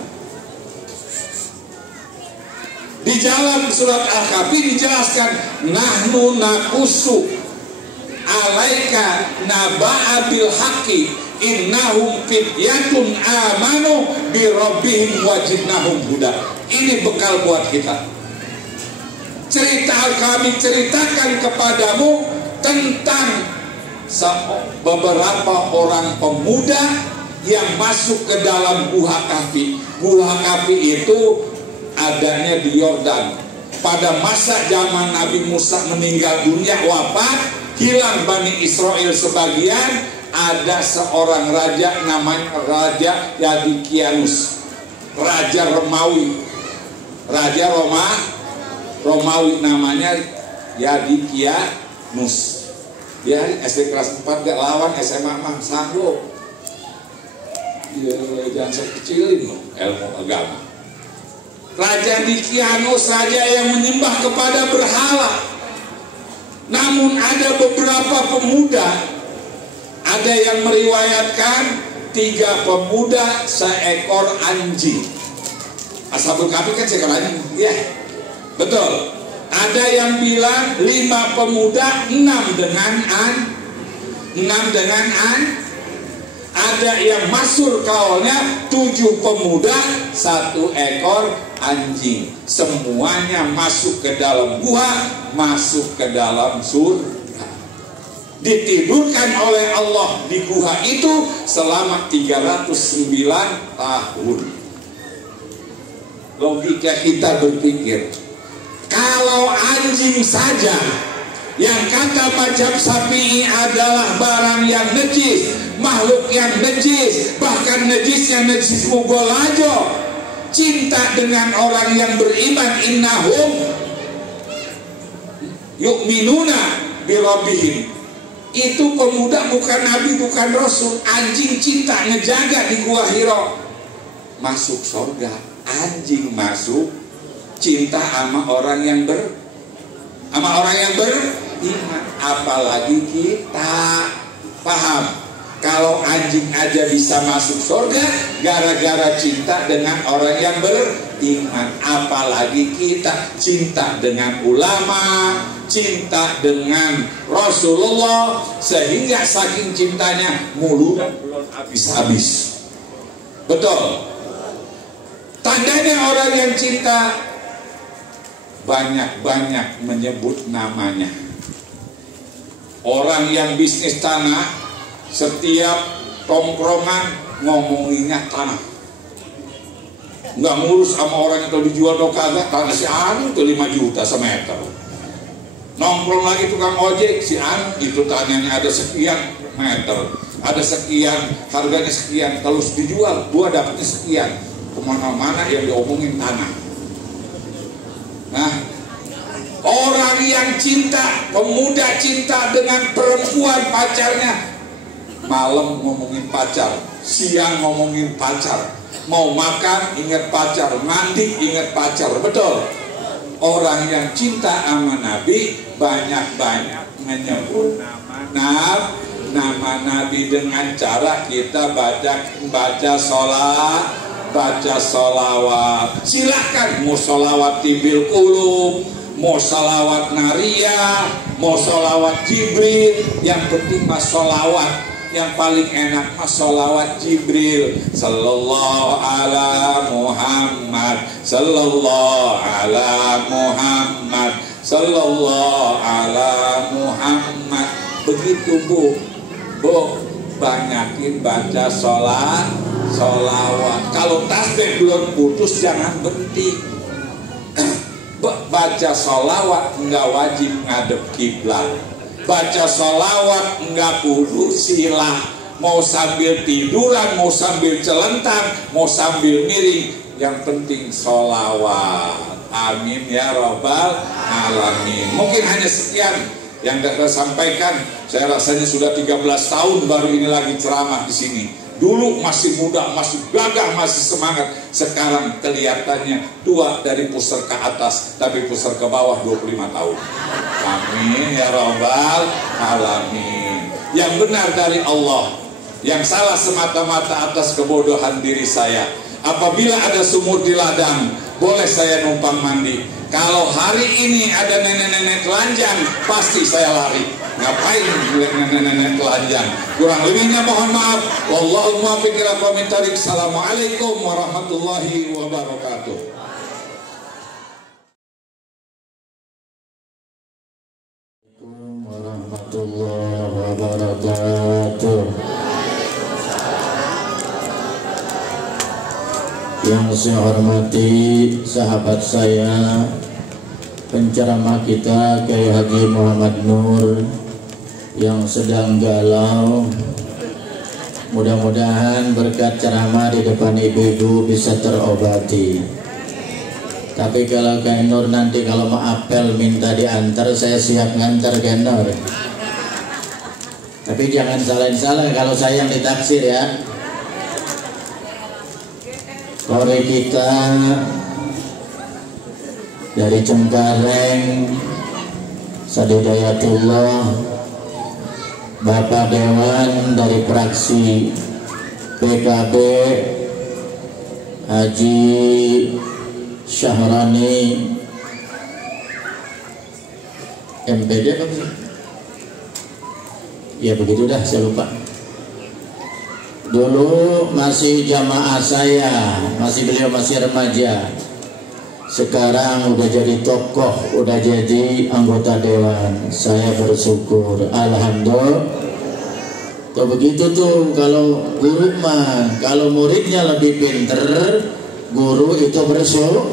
Di dalam surat Al-Kahfi dijelaskan, nahnu naqusu alaika naba'a bil haqqi innahum fityatun amanu bi rabbihim wajidnahum huda. Ini bekal buat kita. Kami ceritakan kepadamu tentang beberapa orang pemuda yang masuk ke dalam Gua Kahfi. Gua Kahfi itu adanya di Yordan. Pada masa zaman Nabi Musa meninggal dunia, wafat, hilang Bani Israel sebagian, ada seorang raja namanya Raja Yadikianus, Raja Romawi. Raja Romawi namanya Yadikianus. Dia SD kelas 4 gak lawan SMA mah sanggup. Ya, jangan sekecilin loh ilmu agama. Raja Yadikianus, raja yang menyembah kepada berhala. Namun ada beberapa pemuda, ada yang meriwayatkan 3 pemuda seekor anjing. Ashabul Kahfi kan seekor anjing, ya. Betul. Ada yang bilang 5 pemuda, 6 dengan ada yang masyhur kaulnya 7 pemuda 1 ekor anjing. Semuanya masuk ke dalam gua, masuk ke dalam surga. Ditidurkan oleh Allah di gua itu selama 309 tahun. Logika kita berpikir, kalau anjing saja yang kata Mazhab Syafi'i adalah barang yang najis, makhluk yang najis, bahkan najisnya najis mugolajo, cinta dengan orang yang beriman, innahum yu'minuna birabbihim. Itu pemuda bukan nabi, bukan rasul. Anjing cinta ngejaga di Gua Hira, masuk surga. Anjing masuk cinta sama orang yang beriman. Apalagi kita. Paham? Kalau anjing aja bisa masuk surga gara-gara cinta dengan orang yang beriman, apalagi kita cinta dengan ulama, cinta dengan Rasulullah, sehingga saking cintanya mulut belum habis-habis. Betul. Tandanya orang yang cinta banyak-banyak menyebut namanya. Orang yang bisnis tanah, setiap tongkrongan ngomonginnya tanah. Nggak ngurus sama orang yang kalau dijual atau kagak, tanah si Anu itu 5 juta semeter. Nongkrong lagi tukang ojek, si Anu itu tanahnya ada sekian meter, ada sekian, harganya sekian, kalau dijual gua dapatnya sekian. Kemana-mana yang diomongin tanah. Nah, orang yang cinta, pemuda cinta dengan perempuan pacarnya, malam ngomongin pacar, siang ngomongin pacar, mau makan ingat pacar, mandi ingat pacar. Betul. Orang yang cinta sama Nabi banyak-banyak menyebut nama Nabi dengan cara kita baca sholawat. Silahkan mau sholawat tibil kulub, mau sholawat nariyah, mau sholawat jibril, yang penting mas sholawat. yang paling enak mah sholawat Jibril. Sallallahu ala Muhammad, sallallahu ala Muhammad, sallallahu ala Muhammad. Begitu Bu, banyakin baca sholawat. Kalau tasbih belum putus jangan berhenti. Baca sholawat nggak wajib ngadep kiblat. Baca sholawat nggak kudu silah. Mau sambil tiduran, mau sambil celentang, mau sambil miring, yang penting sholawat. Amin ya robbal alamin. Mungkin hanya sekian yang saya sampaikan. Saya rasanya sudah 13 tahun baru ini lagi ceramah di sini. Dulu masih muda, masih gagah, masih semangat. Sekarang kelihatannya tua dari pusar ke atas, tapi pusar ke bawah 25 tahun. Amin ya robbal alamin. Yang benar dari Allah, yang salah semata-mata atas kebodohan diri saya. Apabila ada sumur di ladang, boleh saya numpang mandi. Kalau hari ini ada nenek-nenek telanjang, pasti saya lari. Ngapain nenek-nenek telanjang? Kurang lebihnya mohon maaf. Wallahul muwaffiq ila aqwamit thoriq. Assalamualaikum warahmatullahi wabarakatuh. Warahmatullahi wabarakatuh. Yang saya hormati sahabat saya, penceramah kita Kiai Haji Muhammad Nur yang sedang galau. Mudah-mudahan berkat ceramah di depan ibu-ibu bisa terobati. Tapi kalau Kiai Nur nanti kalau mau apel minta diantar, saya siap ngantar Kiai Nur. Tapi jangan salahin-salahin kalau saya yang ditaksir ya. Kore kita dari Cengkareng, Sadidayatullah, Bapak Dewan dari fraksi PKB Haji Syahrani MPD apa sih? Ya begitu dah, saya lupa. Dulu masih jamaah saya, beliau masih remaja. Sekarang udah jadi tokoh, udah jadi anggota dewan. Saya bersyukur, alhamdulillah. Tuh begitu tuh kalau guru mah, kalau muridnya lebih pinter, guru itu bersyukur.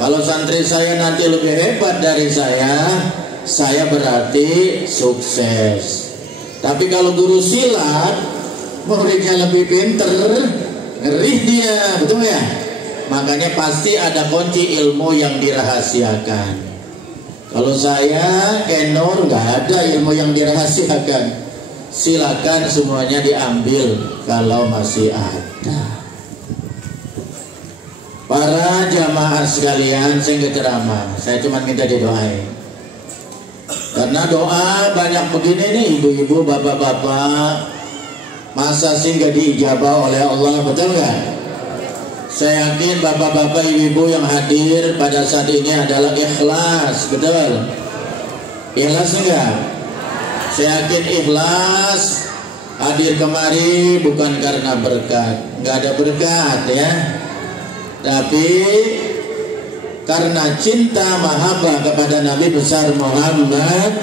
Kalau santri saya nanti lebih hebat dari saya berarti sukses. Tapi kalau guru silat, muridnya lebih pinter, ngeri dia, betul ya? Makanya pasti ada kunci ilmu yang dirahasiakan. Kalau saya Kenor nggak ada ilmu yang dirahasiakan. Silakan semuanya diambil kalau masih ada. Para jamaah sekalian, saya ceramah, saya cuma minta didoain. Karena doa banyak begini nih, ibu-ibu, bapak-bapak, masa sih nggak diijabah oleh Allah, betul nggak? Saya yakin bapak-bapak, ibu-ibu yang hadir pada saat ini adalah ikhlas, betul? Ikhlas enggak? Saya yakin ikhlas hadir kemari bukan karena berkat, nggak ada berkat ya, tapi karena cinta mahabbah kepada Nabi besar Muhammad.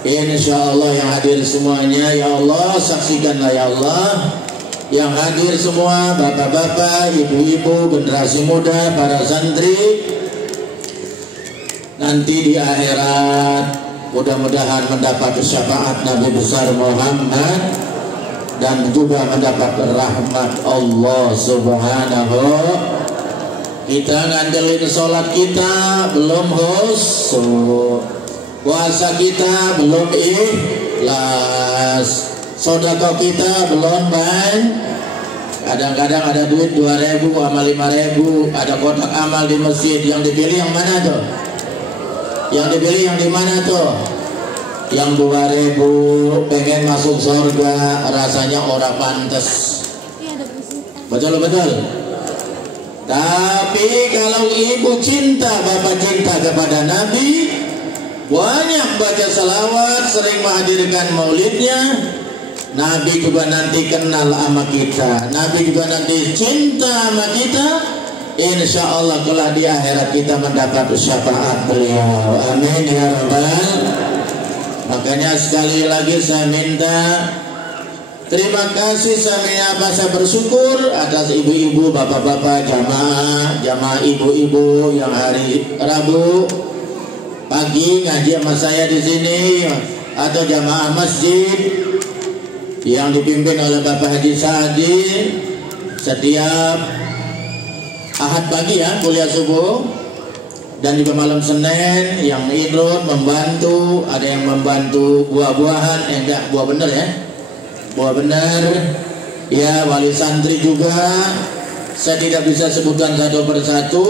Insya Allah yang hadir semuanya, ya Allah saksikanlah ya Allah, yang hadir semua bapak-bapak, ibu-ibu, generasi muda, para santri, nanti di akhirat mudah-mudahan mendapat syafaat Nabi besar Muhammad dan juga mendapat rahmat Allah Subhanahu. Kita ngandelin sholat kita belum khusyuk, puasa kita belum ikhlas, sedekah kita belum banyak. Kadang-kadang ada duit 2.000 sama 5.000, ada kotak amal di masjid. Yang dipilih yang mana tuh? Yang dipilih yang di mana tuh? Yang 2.000 pengen masuk surga, rasanya orang pantas. Betul-betul. Tapi kalau ibu cinta, bapak cinta kepada Nabi, banyak baca salawat, sering menghadirkan maulidnya, Nabi juga nanti kenal sama kita, Nabi juga nanti cinta sama kita. Insya Allah kelak di akhirat kita mendapat syafaat beliau. Amin ya rabbal. Makanya sekali lagi saya minta terima kasih, saya bersyukur atas ibu-ibu, bapak-bapak, jamaah ibu-ibu yang hari Rabu pagi ngaji sama saya di sini, atau jamaah masjid yang dipimpin oleh Bapak Haji Saadi setiap Ahad pagi ya kuliah subuh, dan juga malam Senin yang ikut membantu, ada yang membantu buah-buahan, enggak buah bener ya, buah bener ya, wali santri juga. Saya tidak bisa sebutkan satu persatu.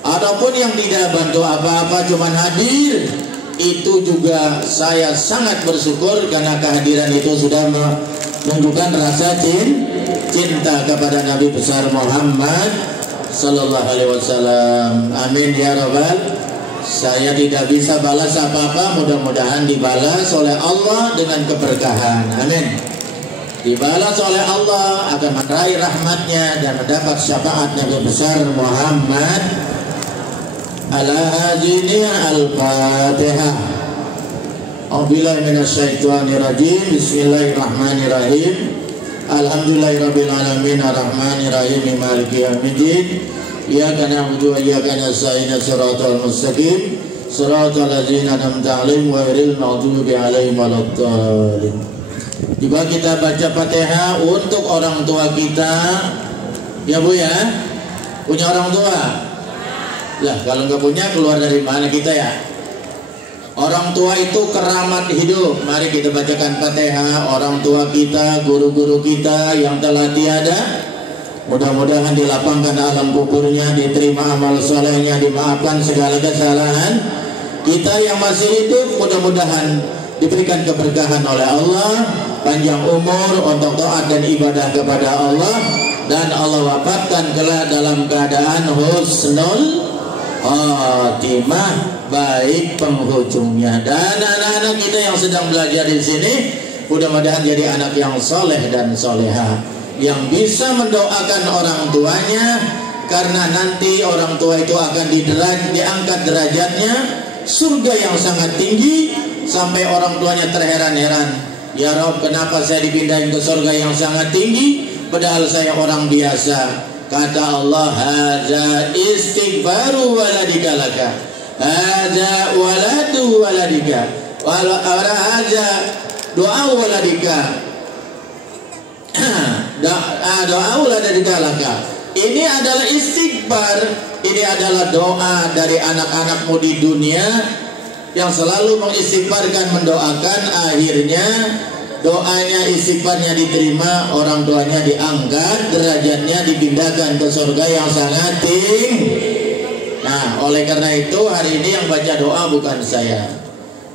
Ataupun yang tidak bantu apa-apa cuman hadir, itu juga saya sangat bersyukur karena kehadiran itu sudah menunjukkan rasa cinta kepada Nabi besar Muhammad sallallahu alaihi wasallam. Amin ya rabbal. Saya tidak bisa balas apa-apa, mudah-mudahan dibalas oleh Allah dengan keberkahan. Amin. Dibalas oleh Allah akan meraih rahmatnya dan mendapat syafaat Nabi besar Muhammad. Ala hadiniya al-Fatihah. A'udzubillahi minasyaitonir rajim. Bismillahirrahmanirrahim. Alhamdulillahirabbil alamin arrahmanir rahim maliki yaumiddin. Iyyaka na'budu wa iyyaka nasta'in shiratal mustaqim shiratal ladzina an'amta 'alaihim ghairil maghdubi 'alaihim waladdallin. Juga kita baca Fatihah untuk orang tua kita. Ya Bu ya? Punya orang tua? Lah kalau nggak punya keluar dari mana kita ya? Orang tua itu keramat hidup. Mari kita bacakan Fatihah. Orang tua kita, guru-guru kita yang telah tiada, mudah-mudahan dilapangkan alam kuburnya, diterima amal solehnya, dimaafkan segala kesalahan. Kita yang masih hidup mudah-mudahan diberikan keberkahan oleh Allah, panjang umur untuk taat dan ibadah kepada Allah, dan Allah wafatkan kelak dalam keadaan husnul khatimah, baik penghujungnya. Dan anak-anak kita yang sedang belajar di sini mudah-mudahan jadi anak yang soleh dan soleha, yang bisa mendoakan orang tuanya, karena nanti orang tua itu akan diangkat derajatnya surga yang sangat tinggi, sampai orang tuanya terheran-heran, ya Rabb, kenapa saya dipindahin ke surga yang sangat tinggi padahal saya orang biasa. Kata Allah, hadza istighfaru waladika laka, hadza waladu waladika, hadza doa waladika, doa waladika laka. Ini adalah istighfar, ini adalah doa dari anak-anakmu di dunia yang selalu mengistighfarkan, mendoakan, akhirnya doanya, istighfarnya diterima, orang tuanya diangkat, derajatnya dipindahkan ke surga yang sangat tinggi. Nah, oleh karena itu hari ini yang baca doa bukan saya,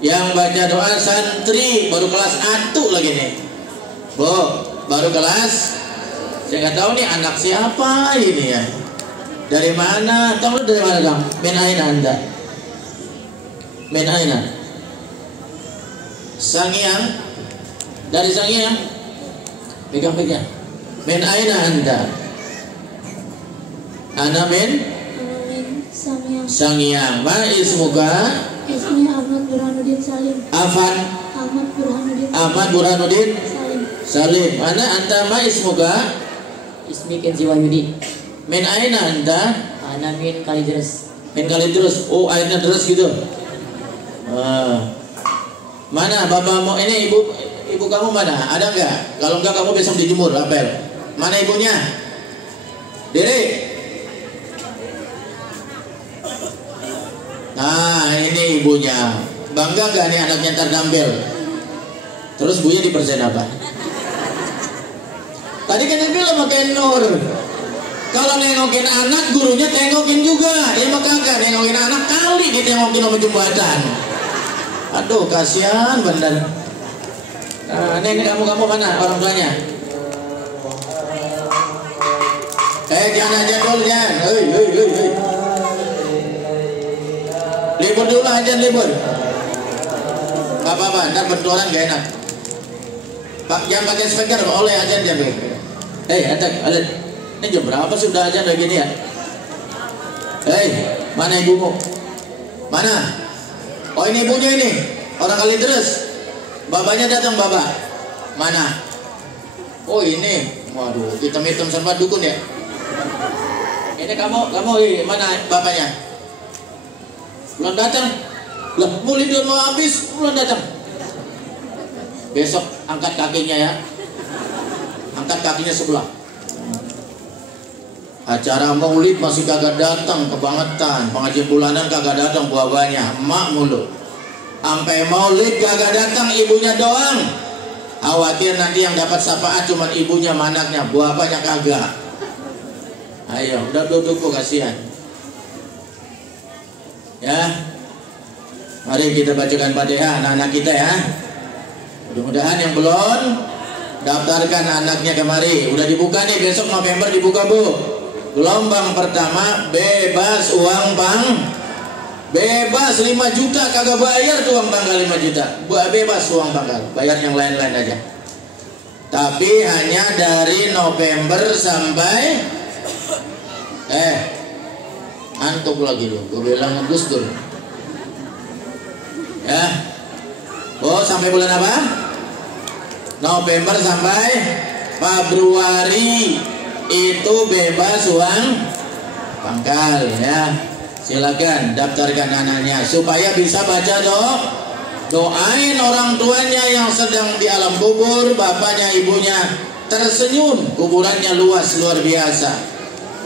yang baca doa santri baru kelas 1 lagi nih, Bu, baru kelas. Saya nggak tahu nih anak siapa ini ya, dari mana? Tahu dari mana Kang? Min aina anda? Min aina? Sangiang? Dari Sangiang? Pegang-pegang. Min aina anda? Ana min Sangiang. Sangiang. Ma ismuka? Ismi Ahmad Burhanuddin Salim. Afan? Ahmad Burhanuddin Salim. Ana anta ma ismuka? Ismi Kenzi Wahyudi. Min aina anta? Ana min Kalideres. Min Kalideres. Oh, airnya deras gitu. Mana bapakmu ini, ibu kamu mana? Ada enggak? Kalau enggak kamu besok dijemur apel. Mana ibunya? Diri. Nah, ini ibunya. Bangga enggak nih anaknya terdampil? Terus bunya dipersen apa? Tadi kan dia bilang pakai nur. Kalau nengokin anak, gurunya tengokin juga. Dia mah kagak nengokin anak, kali ditengokin sama jembatan. Aduh, kasihan bener. Neng, kamu mana orang tuanya? Jangan aja dulu, jangan. Hei. Libur dulu aja, libur. Apa-apa, ntar benturan gak enak. Pak, jangan pakai speaker, oleh ajan jangan pakai. Atak, alat. Ini jam berapa sudah ajan kayak gini ya? Mana ibumu? Mana? Oh ini ibunya ini, orang Kalideres. Bapaknya datang bapak. Mana? Oh ini, waduh, hitam-hitam serba dukun ya. Ini kamu mana bapaknya? Belum datang. Lah, mulai dia mau habis, belum datang. Besok angkat kakinya ya. Angkat kakinya sebelah. Acara maulid masih kagak datang, kebangetan. Pengajian bulanan kagak datang buah-buahnya, emak mulu. Sampai maulid kagak datang, ibunya doang. Khawatir nanti yang dapat syafaat cuma ibunya, manaknya, buah-buahnya kagak. Ayo, udah duduk kasihan. Ya. Mari kita bacakan Fatihah anak-anak kita ya. Mudah-mudahan yang belum daftarkan anaknya kemari. Udah dibuka nih, besok November dibuka Bu. Gelombang pertama bebas uang bank. Bebas 5 juta, kagak bayar tuh uang pangkal 5 juta. Bebas uang pangkal, bayar yang lain-lain aja. Tapi hanya dari November sampai antuk lagi loh. Gue bilang Gus Dur. Ya. Oh, sampai bulan apa? November sampai Februari itu bebas uang pangkal ya. Silakan daftarkan anaknya supaya bisa baca doain orang tuanya yang sedang di alam kubur, bapaknya ibunya tersenyum, kuburannya luas luar biasa,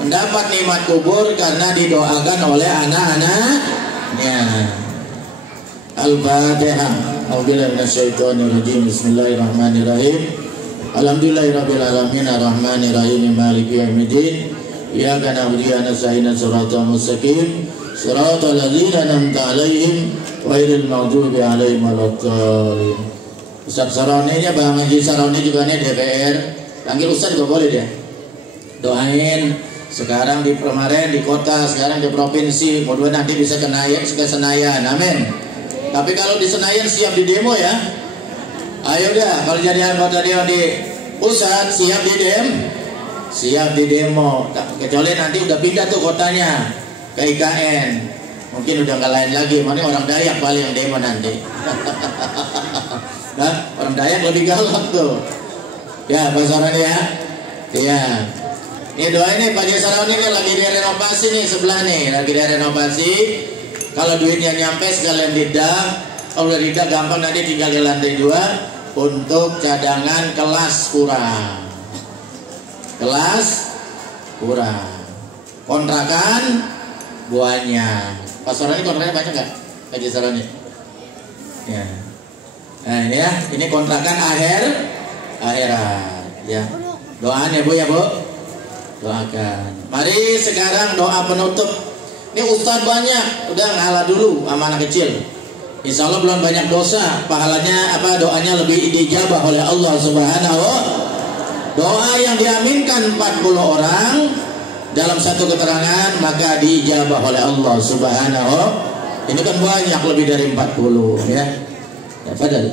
mendapat nikmat kubur karena didoakan oleh anak-anaknya. Al-Fatihah. A'udzubillahi minasyaitonir rajim. Bismillahirrahmanirrahim. Alhamdulillahirabbil alamin arrahmanir rahim maliki yaumiddin. Iyyaka na'budu wa iyyaka nasta'in shiratal mustaqim shiratal ladzina an'amta 'alaihim ghairil maghdubi alaihim waladdallin. Ustaz Saroninya Bang Haji Saroni juga nih DPR. Panggil Ustaz juga boleh dia. Doain sekarang di kemarin di kota, sekarang di provinsi, mudah-mudahan nanti bisa ke Senayan. Amin. Tapi kalau di Senayan siap di demo ya. Ayo dah, kalau jadi anggota dewan di pusat siap di demo. Kecuali nanti udah pindah tuh kotanya ke IKN. Mungkin udah nggak lain lagi. Mana orang Dayak paling yang demo nanti. Nah, orang Dayak lebih galak tuh. Ya, Pak Saroni ya. Iya. Ini doa ini Pak Saroni ini lagi direnovasi nih sebelah nih, lagi direnovasi. Kalau duitnya nyampe sekalian didak, kalau udah didak gampang nanti tinggal ke lantai 2 untuk cadangan kelas kurang. Kontrakan buahnya. Pasaran ini kontrakannya banyak nggak? Haji Saroni. Ya. Nah ini ya, ini kontrakan akhirat. Ya. Doain ya Bu ya Bu. Doakan. Mari sekarang doa penutup. Ini Ustadz banyak, udah ngalah dulu sama anak kecil. Insya Allah belum banyak dosa, pahalanya doanya lebih dijabah oleh Allah Subhanahu. Doa yang diaminkan 40 orang dalam satu keterangan maka dijabah oleh Allah Subhanahu. Ini kan banyak, lebih dari 40 ya. Ya, fadal.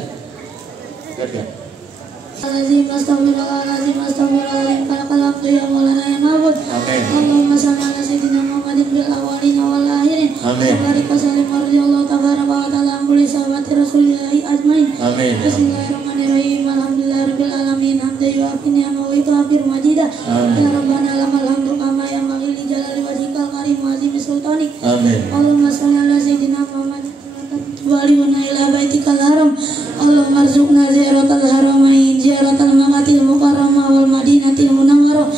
Astagfirullahaladzim Falaqalaqtu ya maulana ya ma'bud. Allahumma salli ala sayyidina Muhammadin bil awalin wal akhirin. Amin. Barik wa sallim radhiyallahu tabaraka wa ta'ala an kulli sahabati rasulillahi ajmain. Amin. Bismillahirrahmanirrahim. Alhamdulillahirabbil alamin. Hamdan yu'affi ni'amahu wa yu'affi majidah. Ya rabbana lakal hamdu kama yanbaghi li jalali wajhikal karim wa azimi sultanik. Amin. Allahumma salli ala sayyidina Muhammadin waliwana ila baitikal haram. Allahumma arzuqna ziyaratal haramain, ziyaratal maqatil mukarramah wal madinatil munawwarah.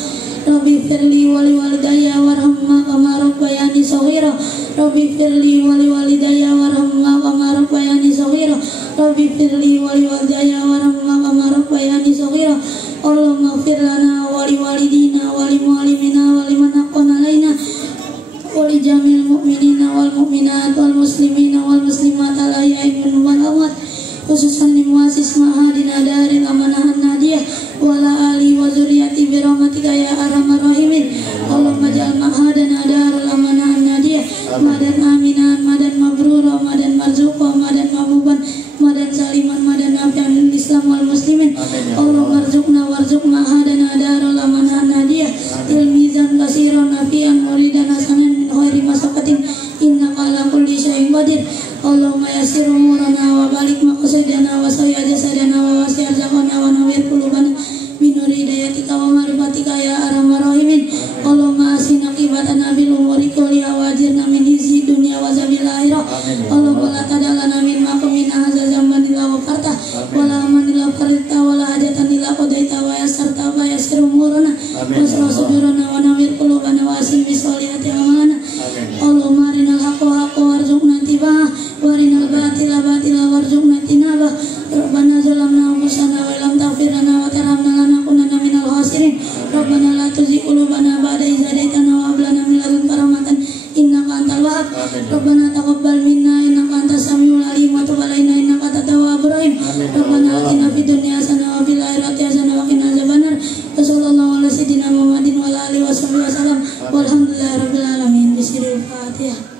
Rabbi firli wali walidayya warhamma kama rabbayani shaghira. Rabbi firli wali walidayya warhamma kama rabbayani shaghira. Rabbi firli wali walidayya warhamma kama rabbayani shaghira. Allahumma fir lana wali walidina wali muallimina wali man aqana alaina wali jamil mu'minina wal mu'minat wal muslimina wal muslimat al ahya'i minhum wal amwat, khususan li muassis Mahadina Daril Amanah Nadiyah wala ali wa zuriyati bi rahmatika ya arhamar rahimin. Allahumma ja'al Mahadana Darul Amanah Nadiyah madan aminan, madan mabrura, madan marzuqa, madan mahbuban, madan saliman, madan afian Islam wal muslimin. qadir. Allahumma yassir umurana wa balik maqsadana wa sayyi jasadana wa wasi' arzaqana wa nawwir qulubana binuri hidayatika wa marifatika ya arhamar rahimin. Allahumma asina qibatana bil umuri kulliha wa ajirna min hizi dunya wa zabil akhirah. Allahumma la tadalana min maqamin hadza zaman illa wafarta wa la aman illa farita wa la hajatan illa qadaita wa yassarta wa yassir umurana wa sudurana wa nawwir qulubana wa asim bisolihati amalana. Allahumma arinal haqqa haqqan warzuqna tibaa wa arinal batila batila warzuqna tinabah. Rabbana zalamna anfusana wa lam taghfir lana wa tarhamna lanakunanna minal khasirin. Rabbana la tuzigh qulubana ba'da idh hadaytana wa hab lana min ladunka rahmatan innaka antal wahhab. Rabbana taqabbal minna innaka antas samiul alim wa tub alaina innaka antat tawwabur rahim. Rabbana atina fid dunya hasanah wa fil akhirati hasanah wa qina adzabannar. Wa sallallahu ala sayyidina Muhammadin wa ala alihi wasallam. Walhamdulillahirabbil alamin. Bismillahirrahmanirrahim. Fatihah.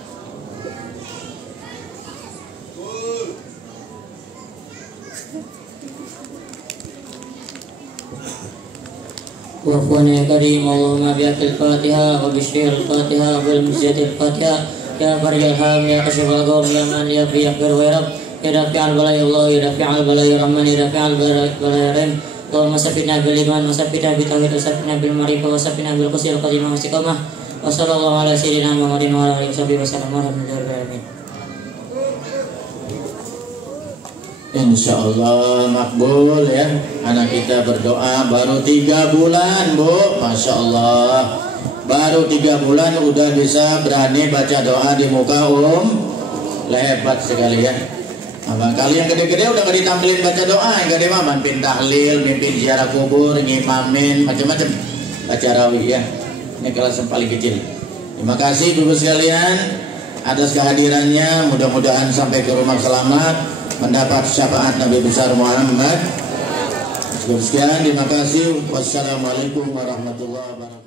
وعفونا يا كريم اللهم بحق الفاتحة وبشر الفاتحة وبالمجد الفاتحة يا فرج الحام يا كشف الغم يا من يغفر ويرب يا رافع البلاء الله يا رافع البلاء يا رحمن يا رافع البلاء يا رحيم. اللهم ثبتنا بالإيمان وثبتنا بالتوحيد وثبتنا بالمعرفة وثبتنا بالقصير القديمة والاستقامة. وصلى الله على سيدنا محمد وعلى آله وصحبه وسلم والحمد لله رب العالمين. Insya Allah makbul ya. Anak kita berdoa baru 3 bulan Bu, Masya Allah. Baru 3 bulan udah bisa berani baca doa di muka Hebat sekali ya. Kali yang gede-gede udah gak ditampilin baca doa. Yang gede mah mimpin tahlil, mimpin ziarah kubur, ngimamin, macam-macam baca rawih ya. Ini kelas yang paling kecil. Terima kasih Bapak sekalian atas kehadirannya. Mudah-mudahan sampai ke rumah selamat, mendapat syafaat Nabi besar Muhammad. Sekian, terima kasih. Wassalamualaikum warahmatullahi wabarakatuh.